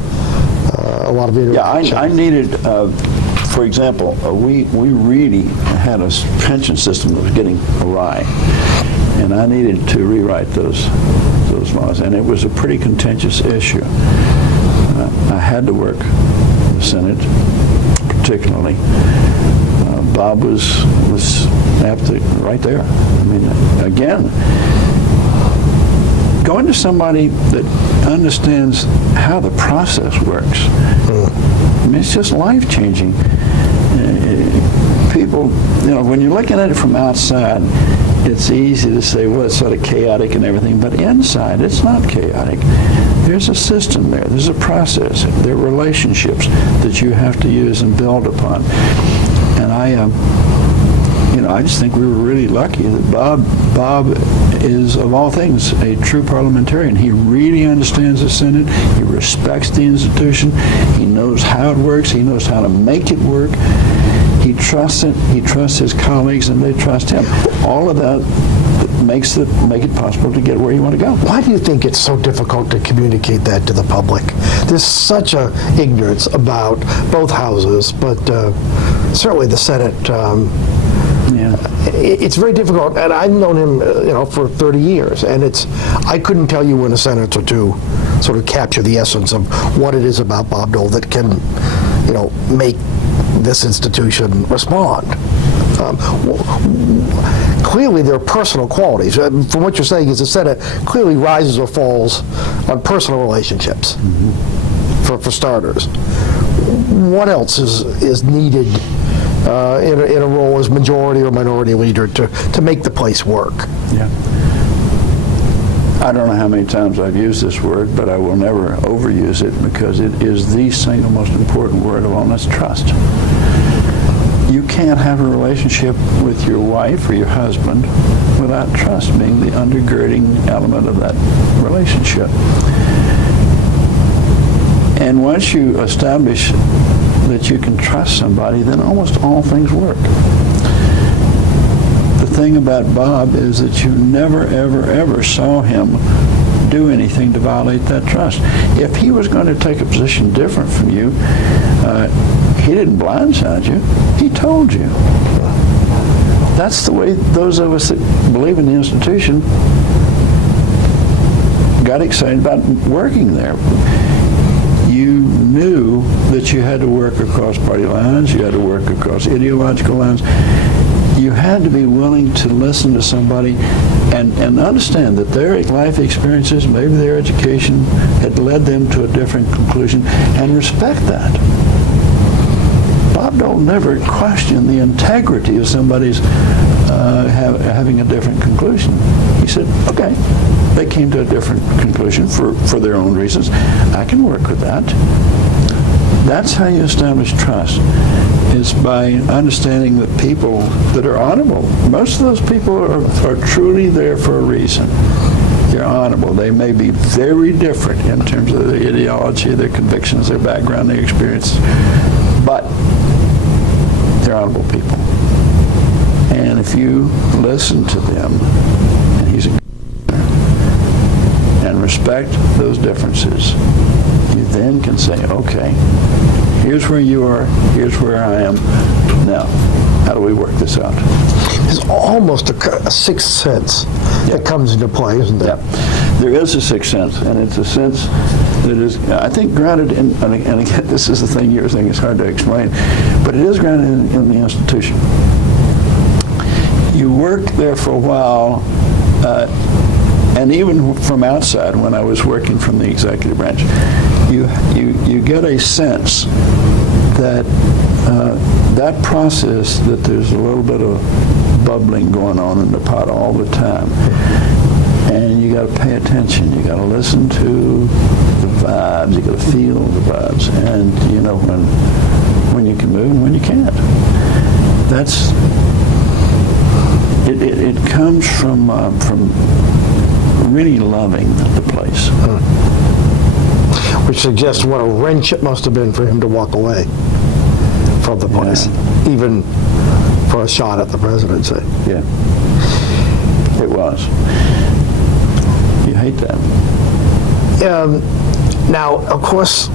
lot of interaction? Yeah, I needed, for example, we really had a pension system that was getting awry, and I needed to rewrite those laws, and it was a pretty contentious issue. I had to work in the Senate, particularly. Bob was right there. I mean, again, going to somebody that understands how the process works. I mean, it's just life-changing. People, when you're looking at it from outside, it's easy to say, well, it's sort of chaotic and everything, but inside, it's not chaotic. There's a system there. There's a process. There are relationships that you have to use and build upon. And I just think we were really lucky that Bob is, of all things, a true parliamentarian. He really understands the Senate. He respects the institution. He knows how it works. He knows how to make it work. He trusts it. He trusts his colleagues, and they trust him. All of that make it possible to get where you want to go. Why do you think it's so difficult to communicate that to the public? There's such a ignorance about both houses, but certainly the Senate. It's very difficult, and I've known him, for 30 years, and I couldn't tell you in a sentence or two sort of capture the essence of what it is about Bob Dole that can, make this institution respond. Clearly, there are personal qualities. From what you're saying, is the Senate clearly rises or falls on personal relationships, for starters. What else is needed in a role as majority or minority leader to make the place work? Yeah. I don't know how many times I've used this word, but I will never overuse it because it is the single most important word of all, and that's trust. You can't have a relationship with your wife or your husband without trust being the undergirding element of that relationship. And once you establish that you can trust somebody, then almost all things work. The thing about Bob is that you never, ever, ever saw him do anything to violate that trust. If he was going to take a position different from you, he didn't blindside you. He told you. That's the way those of us that believe in the institution got excited about working there. You knew that you had to work across party lines, you had to work across ideological lines. You had to be willing to listen to somebody and understand that their life experiences, maybe their education, had led them to a different conclusion, and respect that. Bob Dole never questioned the integrity of somebody's having a different conclusion. He said, okay, they came to a different conclusion for their own reasons. I can work with that. That's how you establish trust, is by understanding that people that are honorable, most of those people are truly there for a reason. They're honorable. They may be very different in terms of their ideology, their convictions, their background, their experience, but they're honorable people. And if you listen to them, and he's a and respect those differences, you then can say, okay, here's where you are, here's where I am. Now, how do we work this out? There's almost a sixth sense that comes into play, isn't there? Yeah. There is a sixth sense, and it's a sense that is, I think, grounded in, and again, this is the thing you're saying, it's hard to explain, but it is grounded in the institution. You work there for a while, and even from outside, when I was working from the executive branch, you get a sense that that process, that there's a little bit of bubbling going on in the pot all the time, and you got to pay attention. You got to listen to the vibes. You got to feel the vibes, and you know when you can move and when you can't. That's it comes from really loving the place. Which suggests what a wrench it must have been for him to walk away from the place, even for a shot at the presidency. Yeah, it was. You hate that. Now, of course,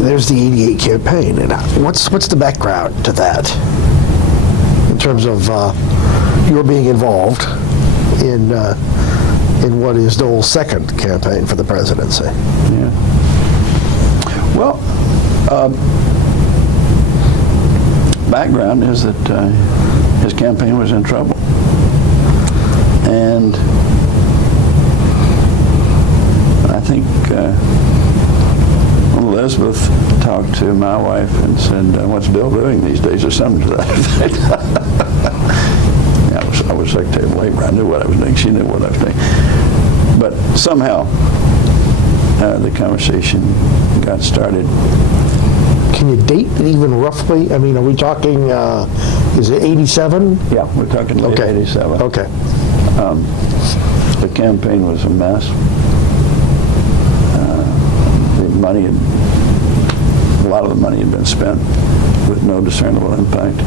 there's the '88 campaign, and what's the background to that in terms of your being involved in what is Dole's second campaign for the presidency? Yeah. Well, background is that his campaign was in trouble, and I think Elizabeth talked to my wife and said, "What's Bill doing these days?" or something to that effect. I was Secretary of Labor. I knew what I was doing. She knew what I was doing. But somehow, the conversation got started. Can you date it even roughly? I mean, are we talking, is it 87? Yeah, we're talking late 87. Okay. The campaign was a mess. The money, a lot of the money had been spent with no discernible impact.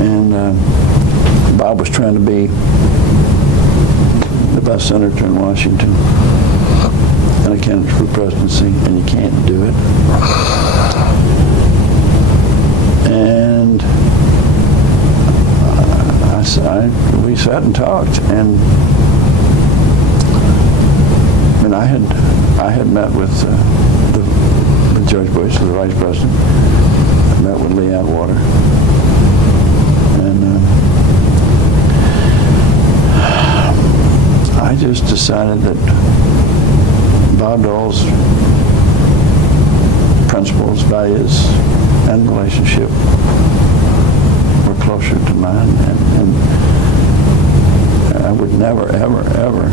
And Bob was trying to be the best senator in Washington and a candidate for the presidency, and you can't do it. And we sat and talked, and I had met with George Bush, the vice president. I met with Lee Atwater, and I just decided that Bob Dole's principles, values, and relationship were closer to mine, and I would never, ever, ever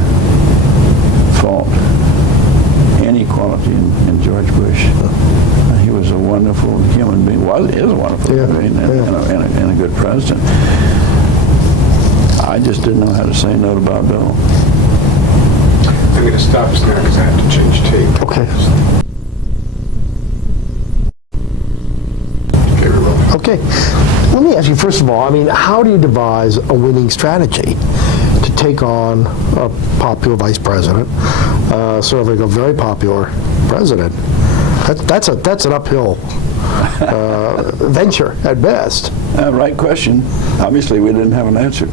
fault any quality in George Bush. He was a wonderful human being. Is a wonderful human being, and a good president. I just didn't know how to say no to Bob Dole. I'm going to stop us now because I have to change tape. Okay. Okay, we're rolling. Okay. Let me ask you, first of all, I mean, how do you devise a winning strategy to take on a popular vice president, serving a very popular president? That's an uphill venture at best. Right question. Obviously, we didn't have an answer.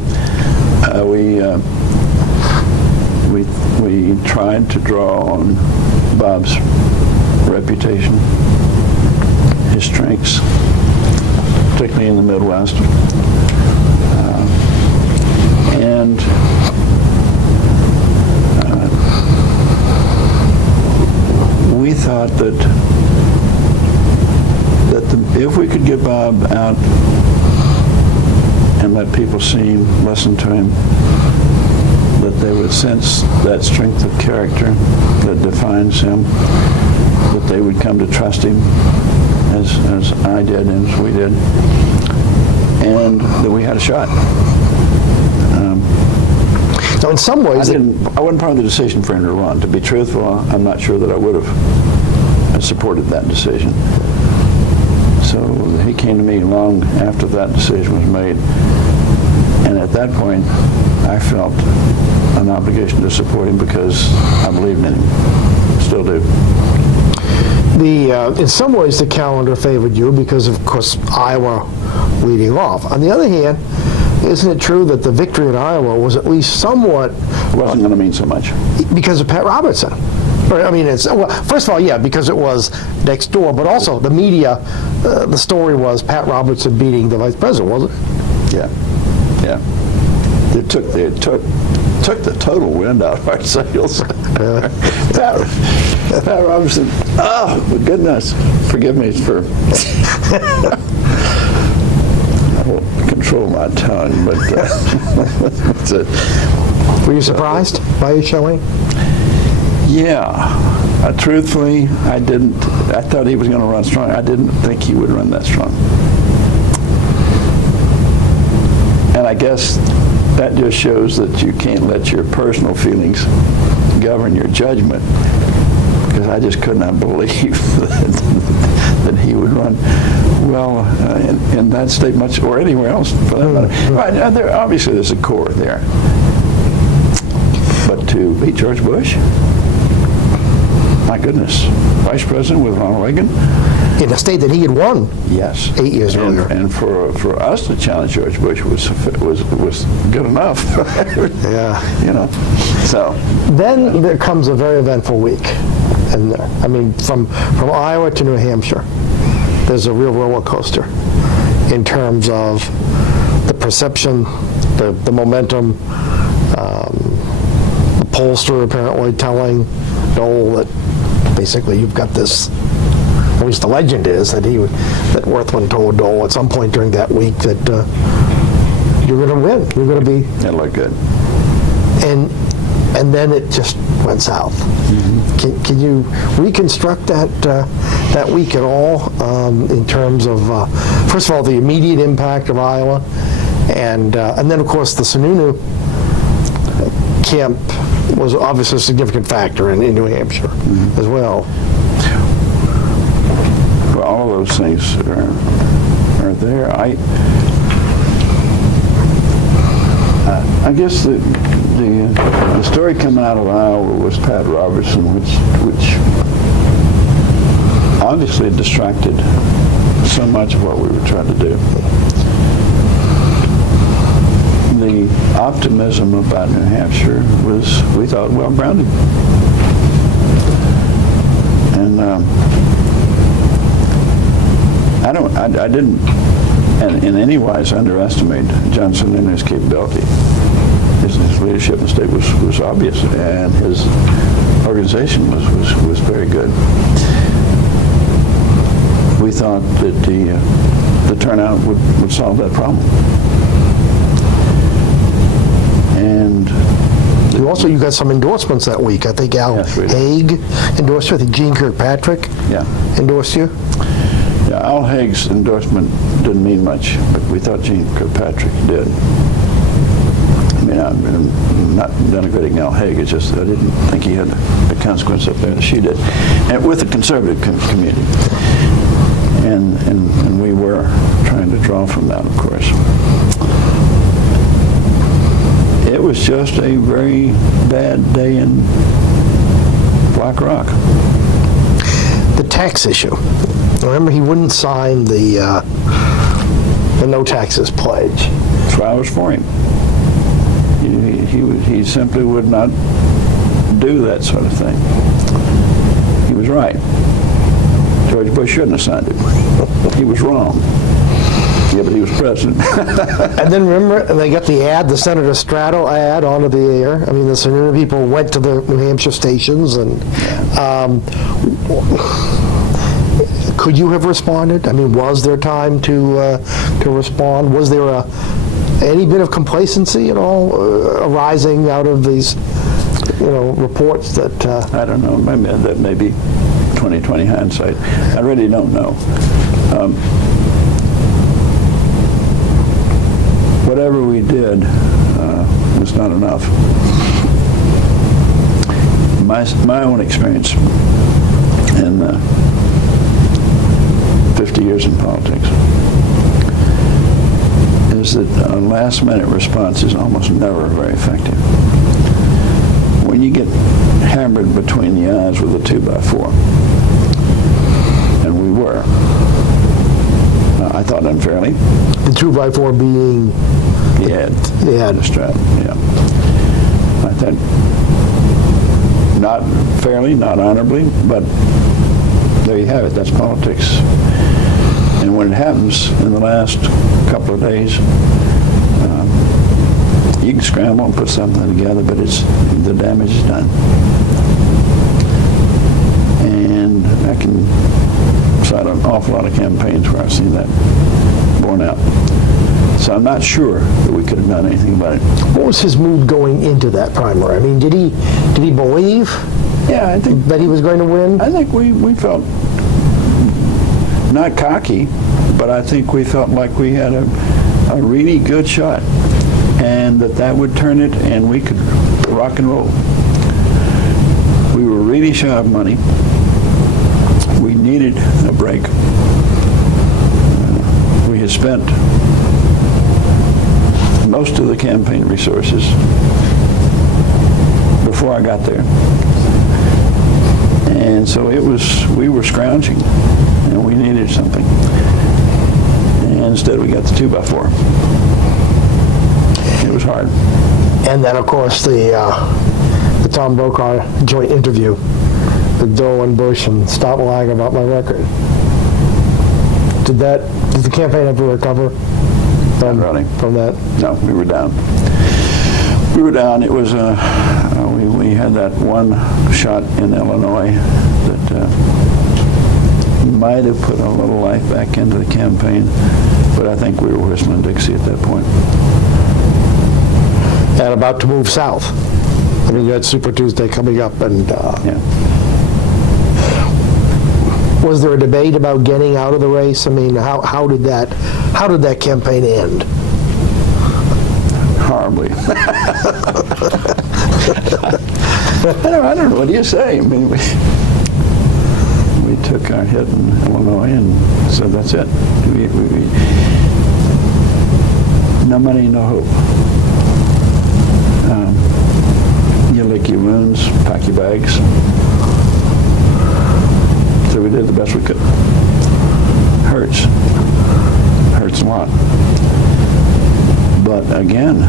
We tried to draw on Bob's reputation, his strengths, particularly in the Midwest, and we thought that if we could get Bob out and let people see him, listen to him, that they would sense that strength of character that defines him, that they would come to trust him as I did and as we did, and that we had a shot. So in some ways, I wasn't part of the decision for him to run. To be truthful, I'm not sure that I would have supported that decision. So he came to me long after that decision was made, and at that point, I felt an obligation to support him because I believed in him. Still do. in some ways the calendar favored you because, of course, Iowa leading off. On the other hand, isn't it true that the victory in Iowa was at least somewhat... It wasn't going to mean so much. Because of Pat Robertson. I mean, well, first of all, yeah, because it was next door, but also the media, the story was Pat Robertson beating the vice president, wasn't it? Yeah, yeah. It took the total wind out of our sails. Pat Robertson, oh my goodness, forgive me for. I will control my tongue, but that's it. Were you surprised by his showing? Yeah, truthfully, I didn't. I thought he was going to run strong. I didn't think he would run that strong. And I guess that just shows that you can't let your personal feelings govern your judgment. Because I just could not believe that he would run well in that state much, or anywhere else for that matter. Right, obviously there's a core there. But to beat George Bush, my goodness, Vice President with Ronald Reagan. In a state that he had won. Yes. 8 years earlier. And for us to challenge George Bush was good enough. Yeah. You know, so. Then there comes a very eventful week. And I mean, from Iowa to New Hampshire, there's a real roller coaster in terms of the perception, the momentum. The pollster apparently telling Dole that basically you've got this. At least the legend is that that Worthman told Dole at some point during that week that you're going to win. You're going to be. That looked good. And then it just went south. Mm-hmm. Can you reconstruct that week at all in terms of first of all the immediate impact of Iowa, and then of course the Sununu camp was obviously a significant factor in New Hampshire as well. Well, all of those things are there. I guess the story coming out of Iowa was Pat Robertson, which obviously distracted so much of what we were trying to do. The optimism about New Hampshire was, we thought, well grounded, and I didn't in any wise underestimate John Sununu's capability. His leadership in the state was obvious, and his organization was very good. We thought that the turnout would solve that problem. And You got some endorsements that week. I think Al Haig endorsed you. I think Gene Kirkpatrick endorsed you. Yeah, Al Haig's endorsement didn't mean much, but we thought Gene Kirkpatrick did. I mean, I'm not denigrating Al Haig. It's just I didn't think he had the consequence up there that she did, and with the conservative community. And we were trying to draw from that, of course. It was just a very bad day in Black Rock. The tax issue. Remember, he wouldn't sign the no taxes pledge. That's why I was for him. He simply would not do that sort of thing. He was right. George Bush shouldn't have signed it. He was wrong. Yeah, but he was president. And then remember, they got the ad, the Senator Strato ad onto the air. I mean, the Sununu people went to the New Hampshire stations, and could you have responded? I mean, was there time to respond? Was there any bit of complacency at all arising out of these, reports that? I don't know. Maybe that may be 20/20 hindsight. I really don't know. Whatever we did was not enough. My own experience in 50 years in politics is that a last-minute response is almost never very effective. When you get hammered between the eyes with a 2x4, and we were, I thought unfairly. The 2x4 being The ad. the Stratton, yeah. I thought not fairly, not honorably, but there you have it. That's politics. And when it happens in the last couple of days, You can scramble and put something together, but the damage is done. And I can cite an awful lot of campaigns where I've seen that borne out. So I'm not sure that we could have done anything about it. What was his mood going into that primary? I mean, did he believe Yeah, I think that he was going to win? I think we felt not cocky, but I think we felt like we had a really good shot, and that would turn it, and we could rock and roll. We were really short of money. We needed a break. We had spent most of the campaign resources before I got there. And so we were scrounging, and we needed something. And instead we got the 2x4. It was hard. And then, of course, the Tom Brokaw joint interview with Dole and Bush and stop lying about my record. Did the campaign ever recover from that? No, we were down. We were down. It was we had that one shot in Illinois that might have put a little life back into the campaign, but I think we were whistling Dixie at that point. And about to move south. I mean, you had Super Tuesday coming up, and Yeah. was there a debate about getting out of the race? I mean, how did that campaign end? Horribly. I don't know. What do you say? I mean, we took our hit in Illinois and said that's it. No money, no hope. You lick your wounds, pack your bags. So we did the best we could. Hurts a lot. But again,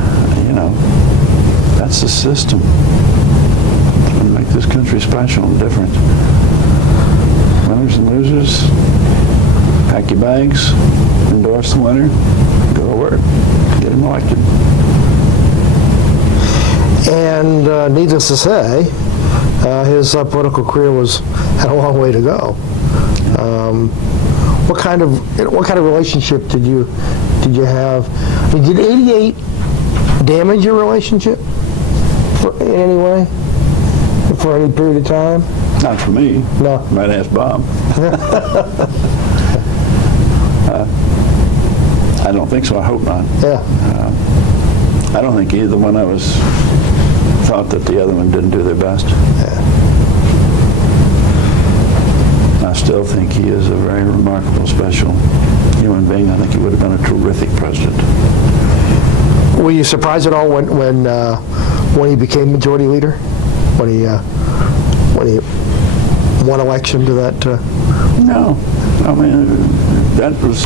that's the system. It's going to make this country special and different. Winners and losers, pack your bags, endorse the winner, go to work, get him elected. And needless to say, his political career had a long way to go. What kind of relationship did you have? I mean, did '88 damage your relationship in any way for any period of time? Not for me. No. Might ask Bob. I don't think so. I hope not. Yeah. I don't think either one of us thought that the other one didn't do their best. I still think he is a very remarkable, special human being. I think he would have been a terrific president. Were you surprised at all when he became majority leader? When he won election to that? No. I mean, that was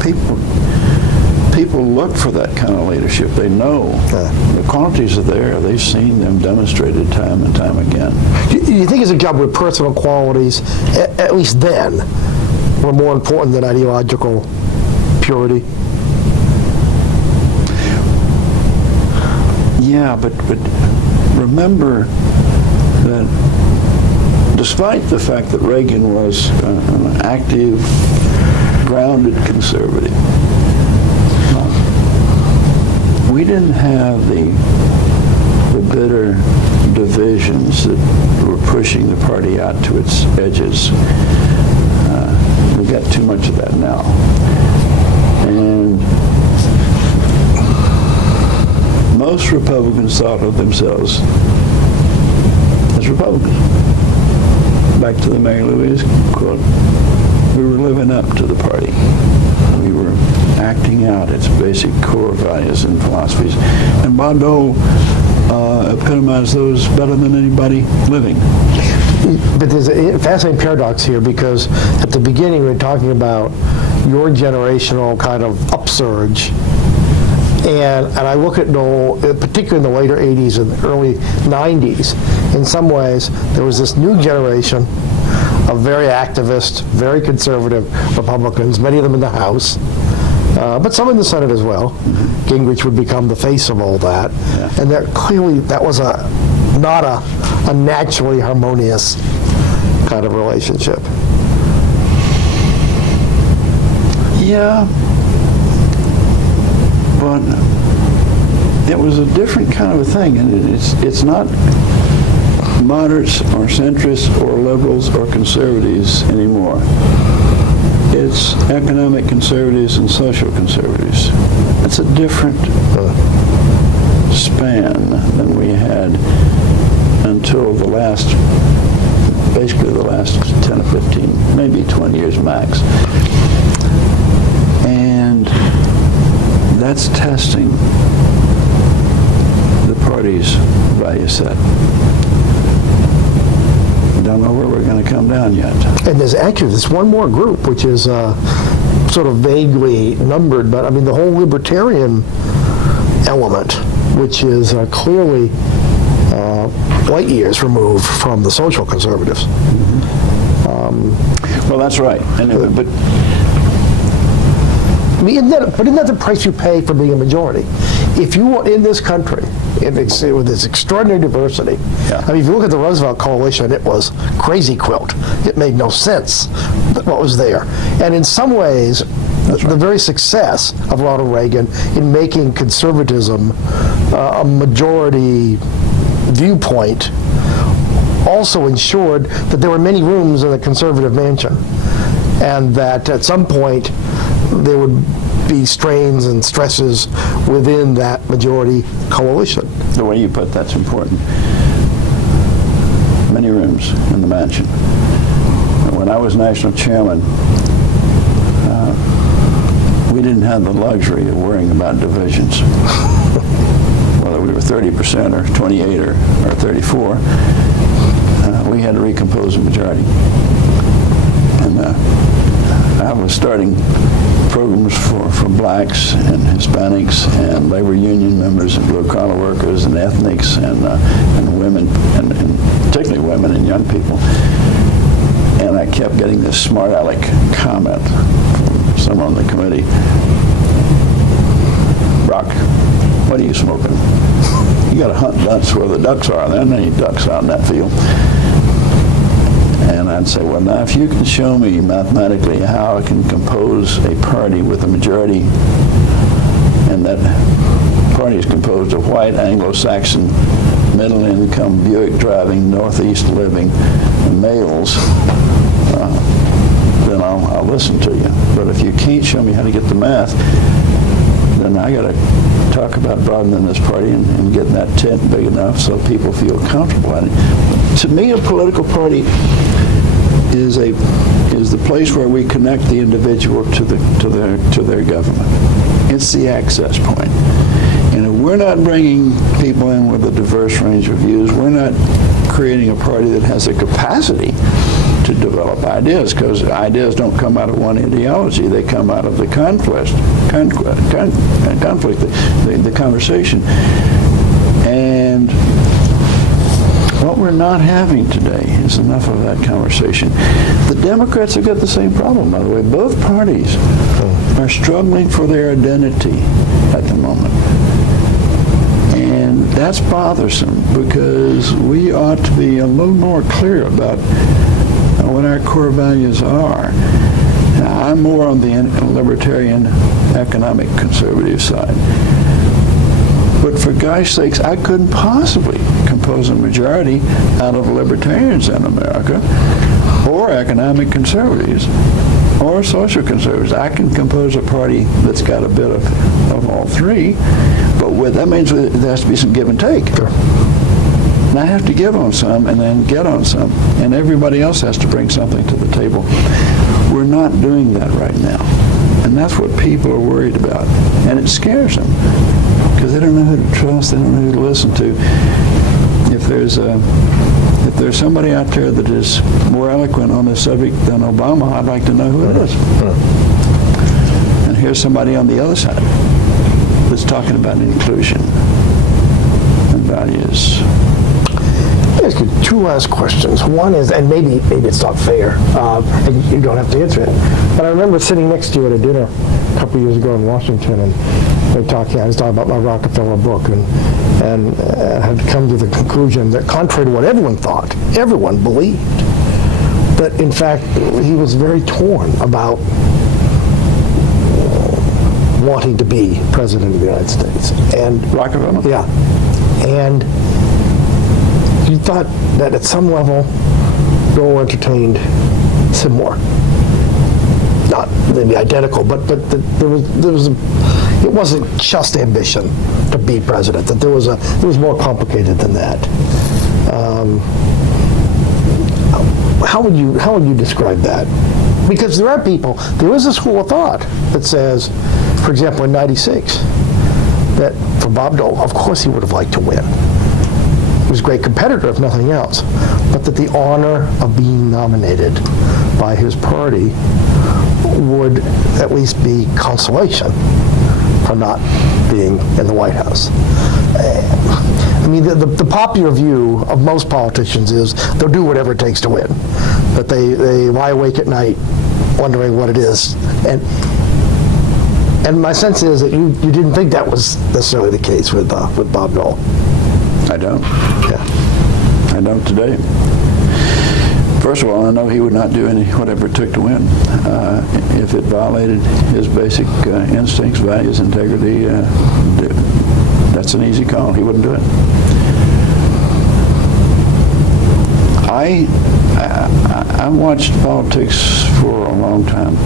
people look for that kind of leadership. They know the qualities are there. They've seen them demonstrated time and time again. Do you think his job with personal qualities, at least then, were more important than ideological purity? Yeah, but remember that despite the fact that Reagan was an active, grounded conservative, we didn't have the bitter divisions that were pushing the party out to its edges. We've got too much of that now. And most Republicans thought of themselves as Republicans. Back to the Mary Louise quote, we were living up to the party. We were acting out its basic core values and philosophies. And Bob Dole epitomized those better than anybody living. But there's a fascinating paradox here, because at the beginning we were talking about your generational kind of upsurge. And I look at Dole, particularly in the later 80s and the early 90s, in some ways there was this new generation of very activist, very conservative Republicans, many of them in the House, but some in the Senate as well. Gingrich would become the face of all that. Yeah. And clearly that was not a naturally harmonious kind of relationship. Yeah, but it was a different kind of a thing, and it's not moderates or centrists or liberals or conservatives anymore. It's economic conservatives and social conservatives. It's a different span than we had until basically the last 10 or 15, maybe 20 years max. And that's testing the party's value set. Don't know where we're going to come down yet. And there's one more group, which is sort of vaguely numbered, but I mean the whole libertarian element, which is clearly light years removed from the social conservatives. Well, that's right. But I mean, isn't that the price you pay for being a majority? If you were in this country, with its extraordinary diversity, Yeah. I mean, if you look at the Roosevelt coalition, it was crazy quilt. It made no sense what was there. And in some ways, the very success of Ronald Reagan in making conservatism a majority viewpoint also ensured that there were many rooms in the conservative mansion, and that at some point there would be strains and stresses within that majority coalition. the way you put that's important. Many rooms in the mansion. When I was national chairman, we didn't have the luxury of worrying about divisions. Whether we were 30% or 28 or 34, we had to recompose a majority. And I was starting programs for blacks and Hispanics and labor union members and blue-collar workers and ethnics and women, and particularly women and young people. And I kept getting this smart aleck comment from someone on the committee. Brock, what are you smoking? You got to hunt ducks where the ducks are. There aren't any ducks out in that field. And I'd say, well, now if you can show me mathematically how I can compose a party with a majority, and that party is composed of white, Anglo-Saxon, middle-income, Buick-driving, Northeast living males, then I'll listen to you. But if you can't show me how to get the math, then I got to talk about broadening this party and getting that tent big enough so people feel comfortable in it. To me, a political party is the place where we connect the individual to their government. It's the access point. And if we're not bringing people in with a diverse range of views, we're not creating a party that has the capacity to develop ideas, because ideas don't come out of one ideology. They come out of the conflict, the conversation. And what we're not having today is enough of that conversation. The Democrats have got the same problem, by the way. Both parties are struggling for their identity at the moment. And that's bothersome, because we ought to be a little more clear about what our core values are. Now, I'm more on the libertarian economic conservative side. But for gosh sakes, I couldn't possibly compose a majority out of libertarians in America, or economic conservatives, or social conservatives. I can compose a party that's got a bit of all three, but that means there has to be some give and take. Sure. And I have to give on some and then get on some, and everybody else has to bring something to the table. We're not doing that right now. And that's what people are worried about. And it scares them, because they don't know who to trust, they don't know who to listen to. If there's somebody out there that is more eloquent on this subject than Obama, I'd like to know who it is. And here's somebody on the other side that's talking about inclusion and values. Let me ask you two last questions. One is, and maybe it's not fair, and you don't have to answer it, but I remember sitting next to you at a dinner a couple of years ago in Washington, and I was talking about my Rockefeller book, and had come to the conclusion that, contrary to what everyone thought, everyone believed, that in fact he was very torn about wanting to be president of the United States. And Rockefeller? yeah, and you thought that at some level Dole entertained similar, not maybe identical, but there was it wasn't just ambition to be president. That it was more complicated than that. How would you describe that? Because there is a school of thought that says, for example, in '96, that for Bob Dole, of course he would have liked to win. He was a great competitor, if nothing else, but that the honor of being nominated by his party would at least be consolation for not being in the White House. I mean, the popular view of most politicians is they'll do whatever it takes to win, that they lie awake at night wondering what it is. And my sense is that you didn't think that was necessarily the case with Bob Dole. I don't. Yeah. I don't today. First of all, I know he would not do whatever it took to win. If it violated his basic instincts, values, integrity, that's an easy call. He wouldn't do it. I watched politics for a long time.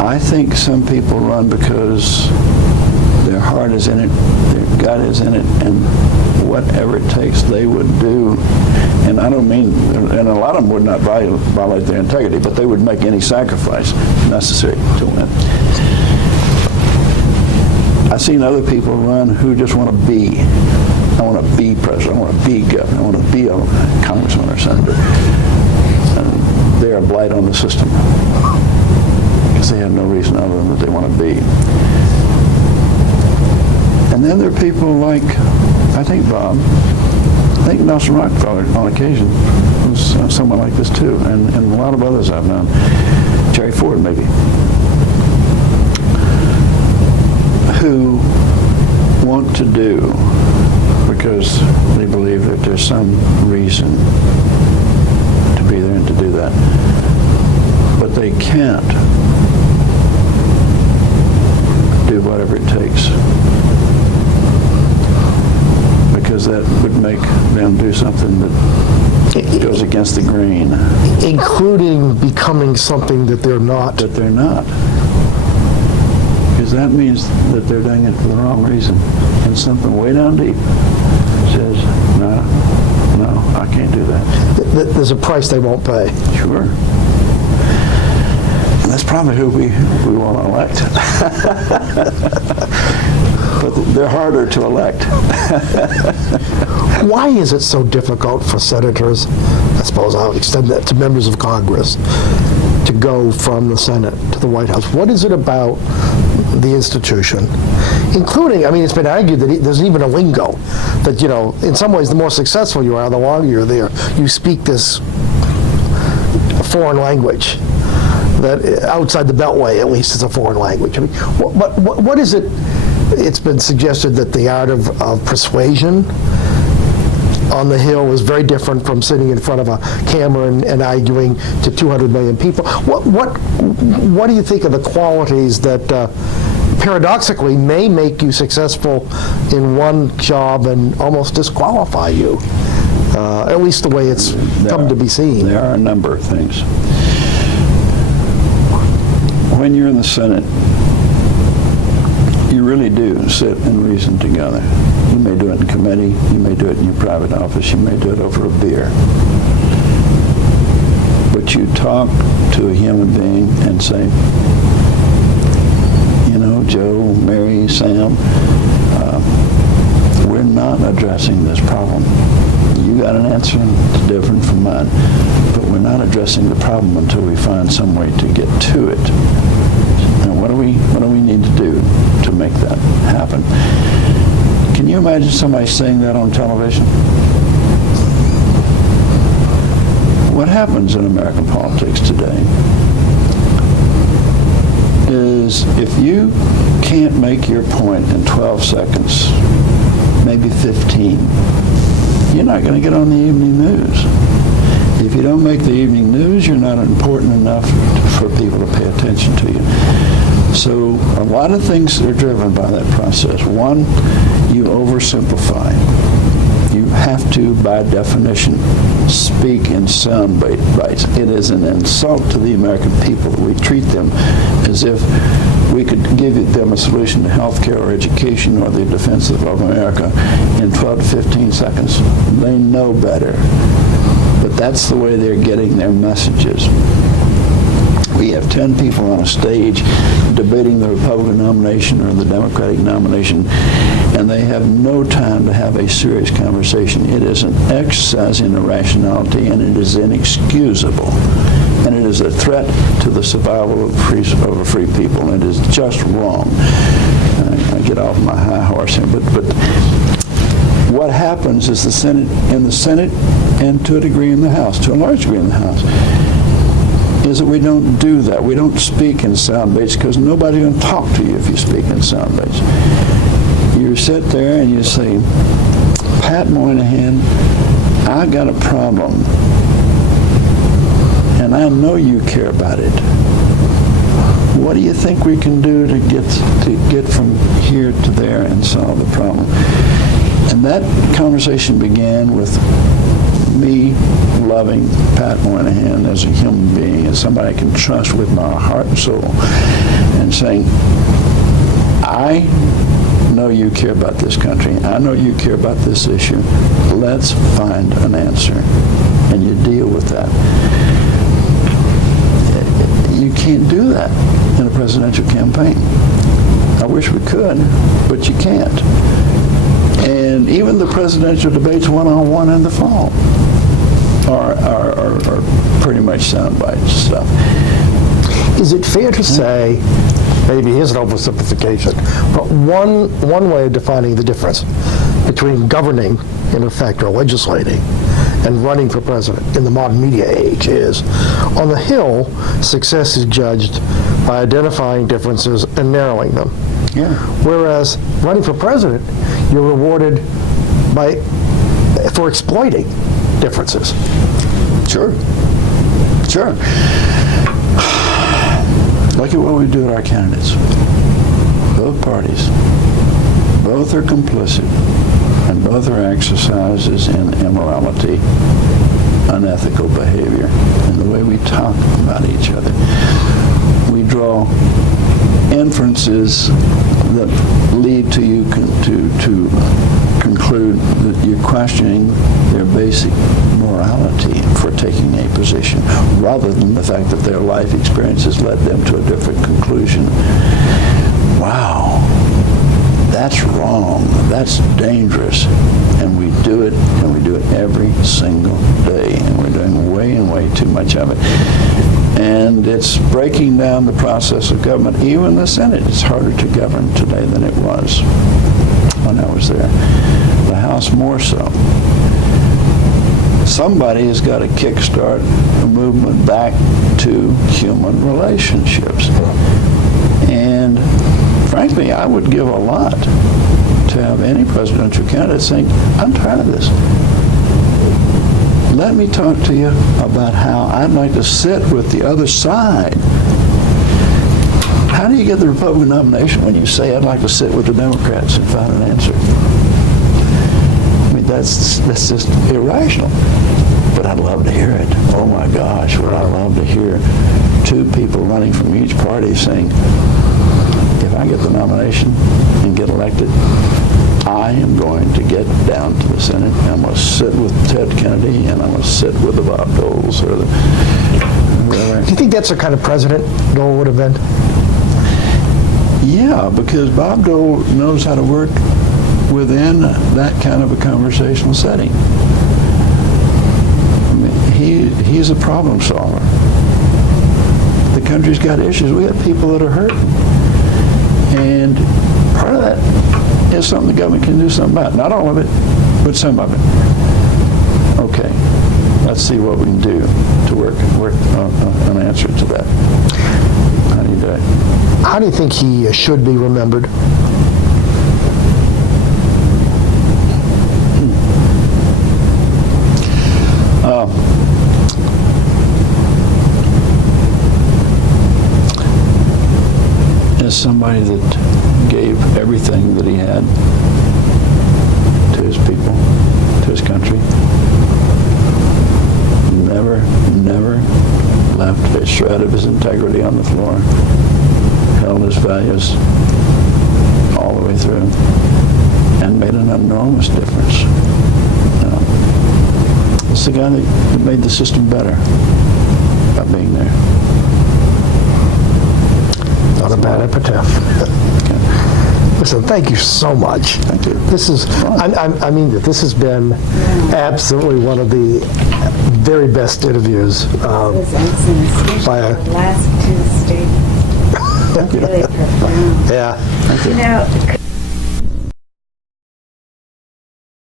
I think some people run because their heart is in it, their gut is in it, and whatever it takes they would do. And I don't mean, and a lot of them would not violate their integrity, but they would make any sacrifice necessary to win. I've seen other people run who just want to be. I want to be president, I want to be governor, I want to be a congressman or senator. And they're a blight on the system because they have no reason other than that they want to be. And then there are people like, I think Bob, I think Nelson Rockefeller on occasion was someone like this too, and a lot of others I've known. Jerry Ford maybe, who want to do because they believe that there's some reason to be there and to do that. But they can't do whatever it takes because that would make them do something that goes against the grain. Including becoming something that they're not. That they're not. Because that means that they're doing it for the wrong reason. And something way down deep says, no, I can't do that. There's a price they won't pay. Sure. And that's probably who we want to elect. But they're harder to elect. Why is it so difficult for senators, I suppose I'll extend that to members of Congress, to go from the Senate to the White House? What is it about the institution, including, I mean, it's been argued that there's even a lingo, that, you know, in some ways the more successful you are, the longer you're there, you speak this foreign language, that outside the Beltway, at least, it's a foreign language. I mean, what is it? It's been suggested that the art of persuasion on the Hill is very different from sitting in front of a camera and arguing to 200 million people. What do you think of the qualities that paradoxically may make you successful in one job and almost disqualify you? At least the way it's come to be seen. There are a number of things. When you're in the Senate, you really do sit and reason together. You may do it in committee, you may do it in your private office, you may do it over a beer. But you talk to a human being and say, you know, Joe, Mary, Sam, we're not addressing this problem. You got an answer that's different from mine, but we're not addressing the problem until we find some way to get to it. And what do we need to do to make that happen? Can you imagine somebody saying that on television? what happens in American politics today is if you can't make your point in 12 seconds, maybe 15, you're not going to get on the evening news. If you don't make the evening news, you're not important enough for people to pay attention to you. So a lot of things are driven by that process. One, you oversimplify. You have to, by definition, speak in sound bites. It is an insult to the American people that we treat them as if we could give them a solution to health care or education or the defense of America in 12 to 15 seconds. They know better. But that's the way they're getting their messages. We have 10 people on a stage debating the Republican nomination or the Democratic nomination, and they have no time to have a serious conversation. It is an exercise in irrationality, and it is inexcusable. And it is a threat to the survival of free people, and it is just wrong. I get off my high horse here, but what happens is in the Senate, and to a degree in the House, to a large degree in the House, is that we don't do that. We don't speak in sound bites because nobody's going to talk to you if you speak in sound bites. You sit there and you say, Pat Moynihan, I got a problem, and I know you care about it. What do you think we can do to get from here to there and solve the problem? And that conversation began with me loving Pat Moynihan as a human being, as somebody I can trust with my heart and soul, and saying, I know you care about this country. I know you care about this issue. Let's find an answer. And you deal with that. You can't do that in a presidential campaign. I wish we could, but you can't. And even the presidential debates one-on-one in the fall are pretty much soundbite stuff. Is it fair to say, maybe here's an oversimplification, but one way of defining the difference between governing, in effect, or legislating, and running for president in the modern media age is, on the Hill, success is judged by identifying differences and narrowing them. Yeah. Whereas running for president, you're rewarded for exploiting differences. Sure. Look at what we do to our candidates. Both parties. Both are complicit, and both are exercises in immorality, unethical behavior, and the way we talk about each other. We draw inferences that lead to you to conclude that you're questioning their basic morality for taking a position, rather than the fact that their life experiences led them to a different conclusion. Wow, that's wrong. That's dangerous. And we do it, and we do it every single day, and we're doing way and way too much of it. And it's breaking down the process of government. Even the Senate is harder to govern today than it was when I was there. The House more so. Somebody has got to kickstart a movement back to human relationships. And frankly, I would give a lot to have any presidential candidate saying, I'm tired of this. Let me talk to you about how I'd like to sit with the other side. How do you get the Republican nomination when you say I'd like to sit with the Democrats and find an answer? I mean, that's just irrational. But I'd love to hear it. Oh my gosh, would I love to hear two people running from each party saying, if I get the nomination and get elected, I am going to get down to the Senate, and I'm going to sit with Ted Kennedy, and I'm going to sit with the Bob Doles or the whoever. Do you think that's the kind of president Dole would have been? Yeah, because Bob Dole knows how to work within that kind of a conversational setting. I mean, he's a problem solver. The country's got issues. We have people that are hurting. And part of that is something the government can do something about. Not all of it, but some of it. Okay. let's see what we can do to work an answer to that. How do you do it? How do you think he should be remembered? As somebody that gave everything that he had to his people, to his country. Never left a shred of his integrity on the floor. Held his values all the way through and made an enormous difference. It's the guy that made the system better by being there. Not a bad epitaph. Listen, thank you so much. Thank you. This is, I mean, this has been absolutely one of the very best interviews by a, last two statements. Really profound. yeah. You know,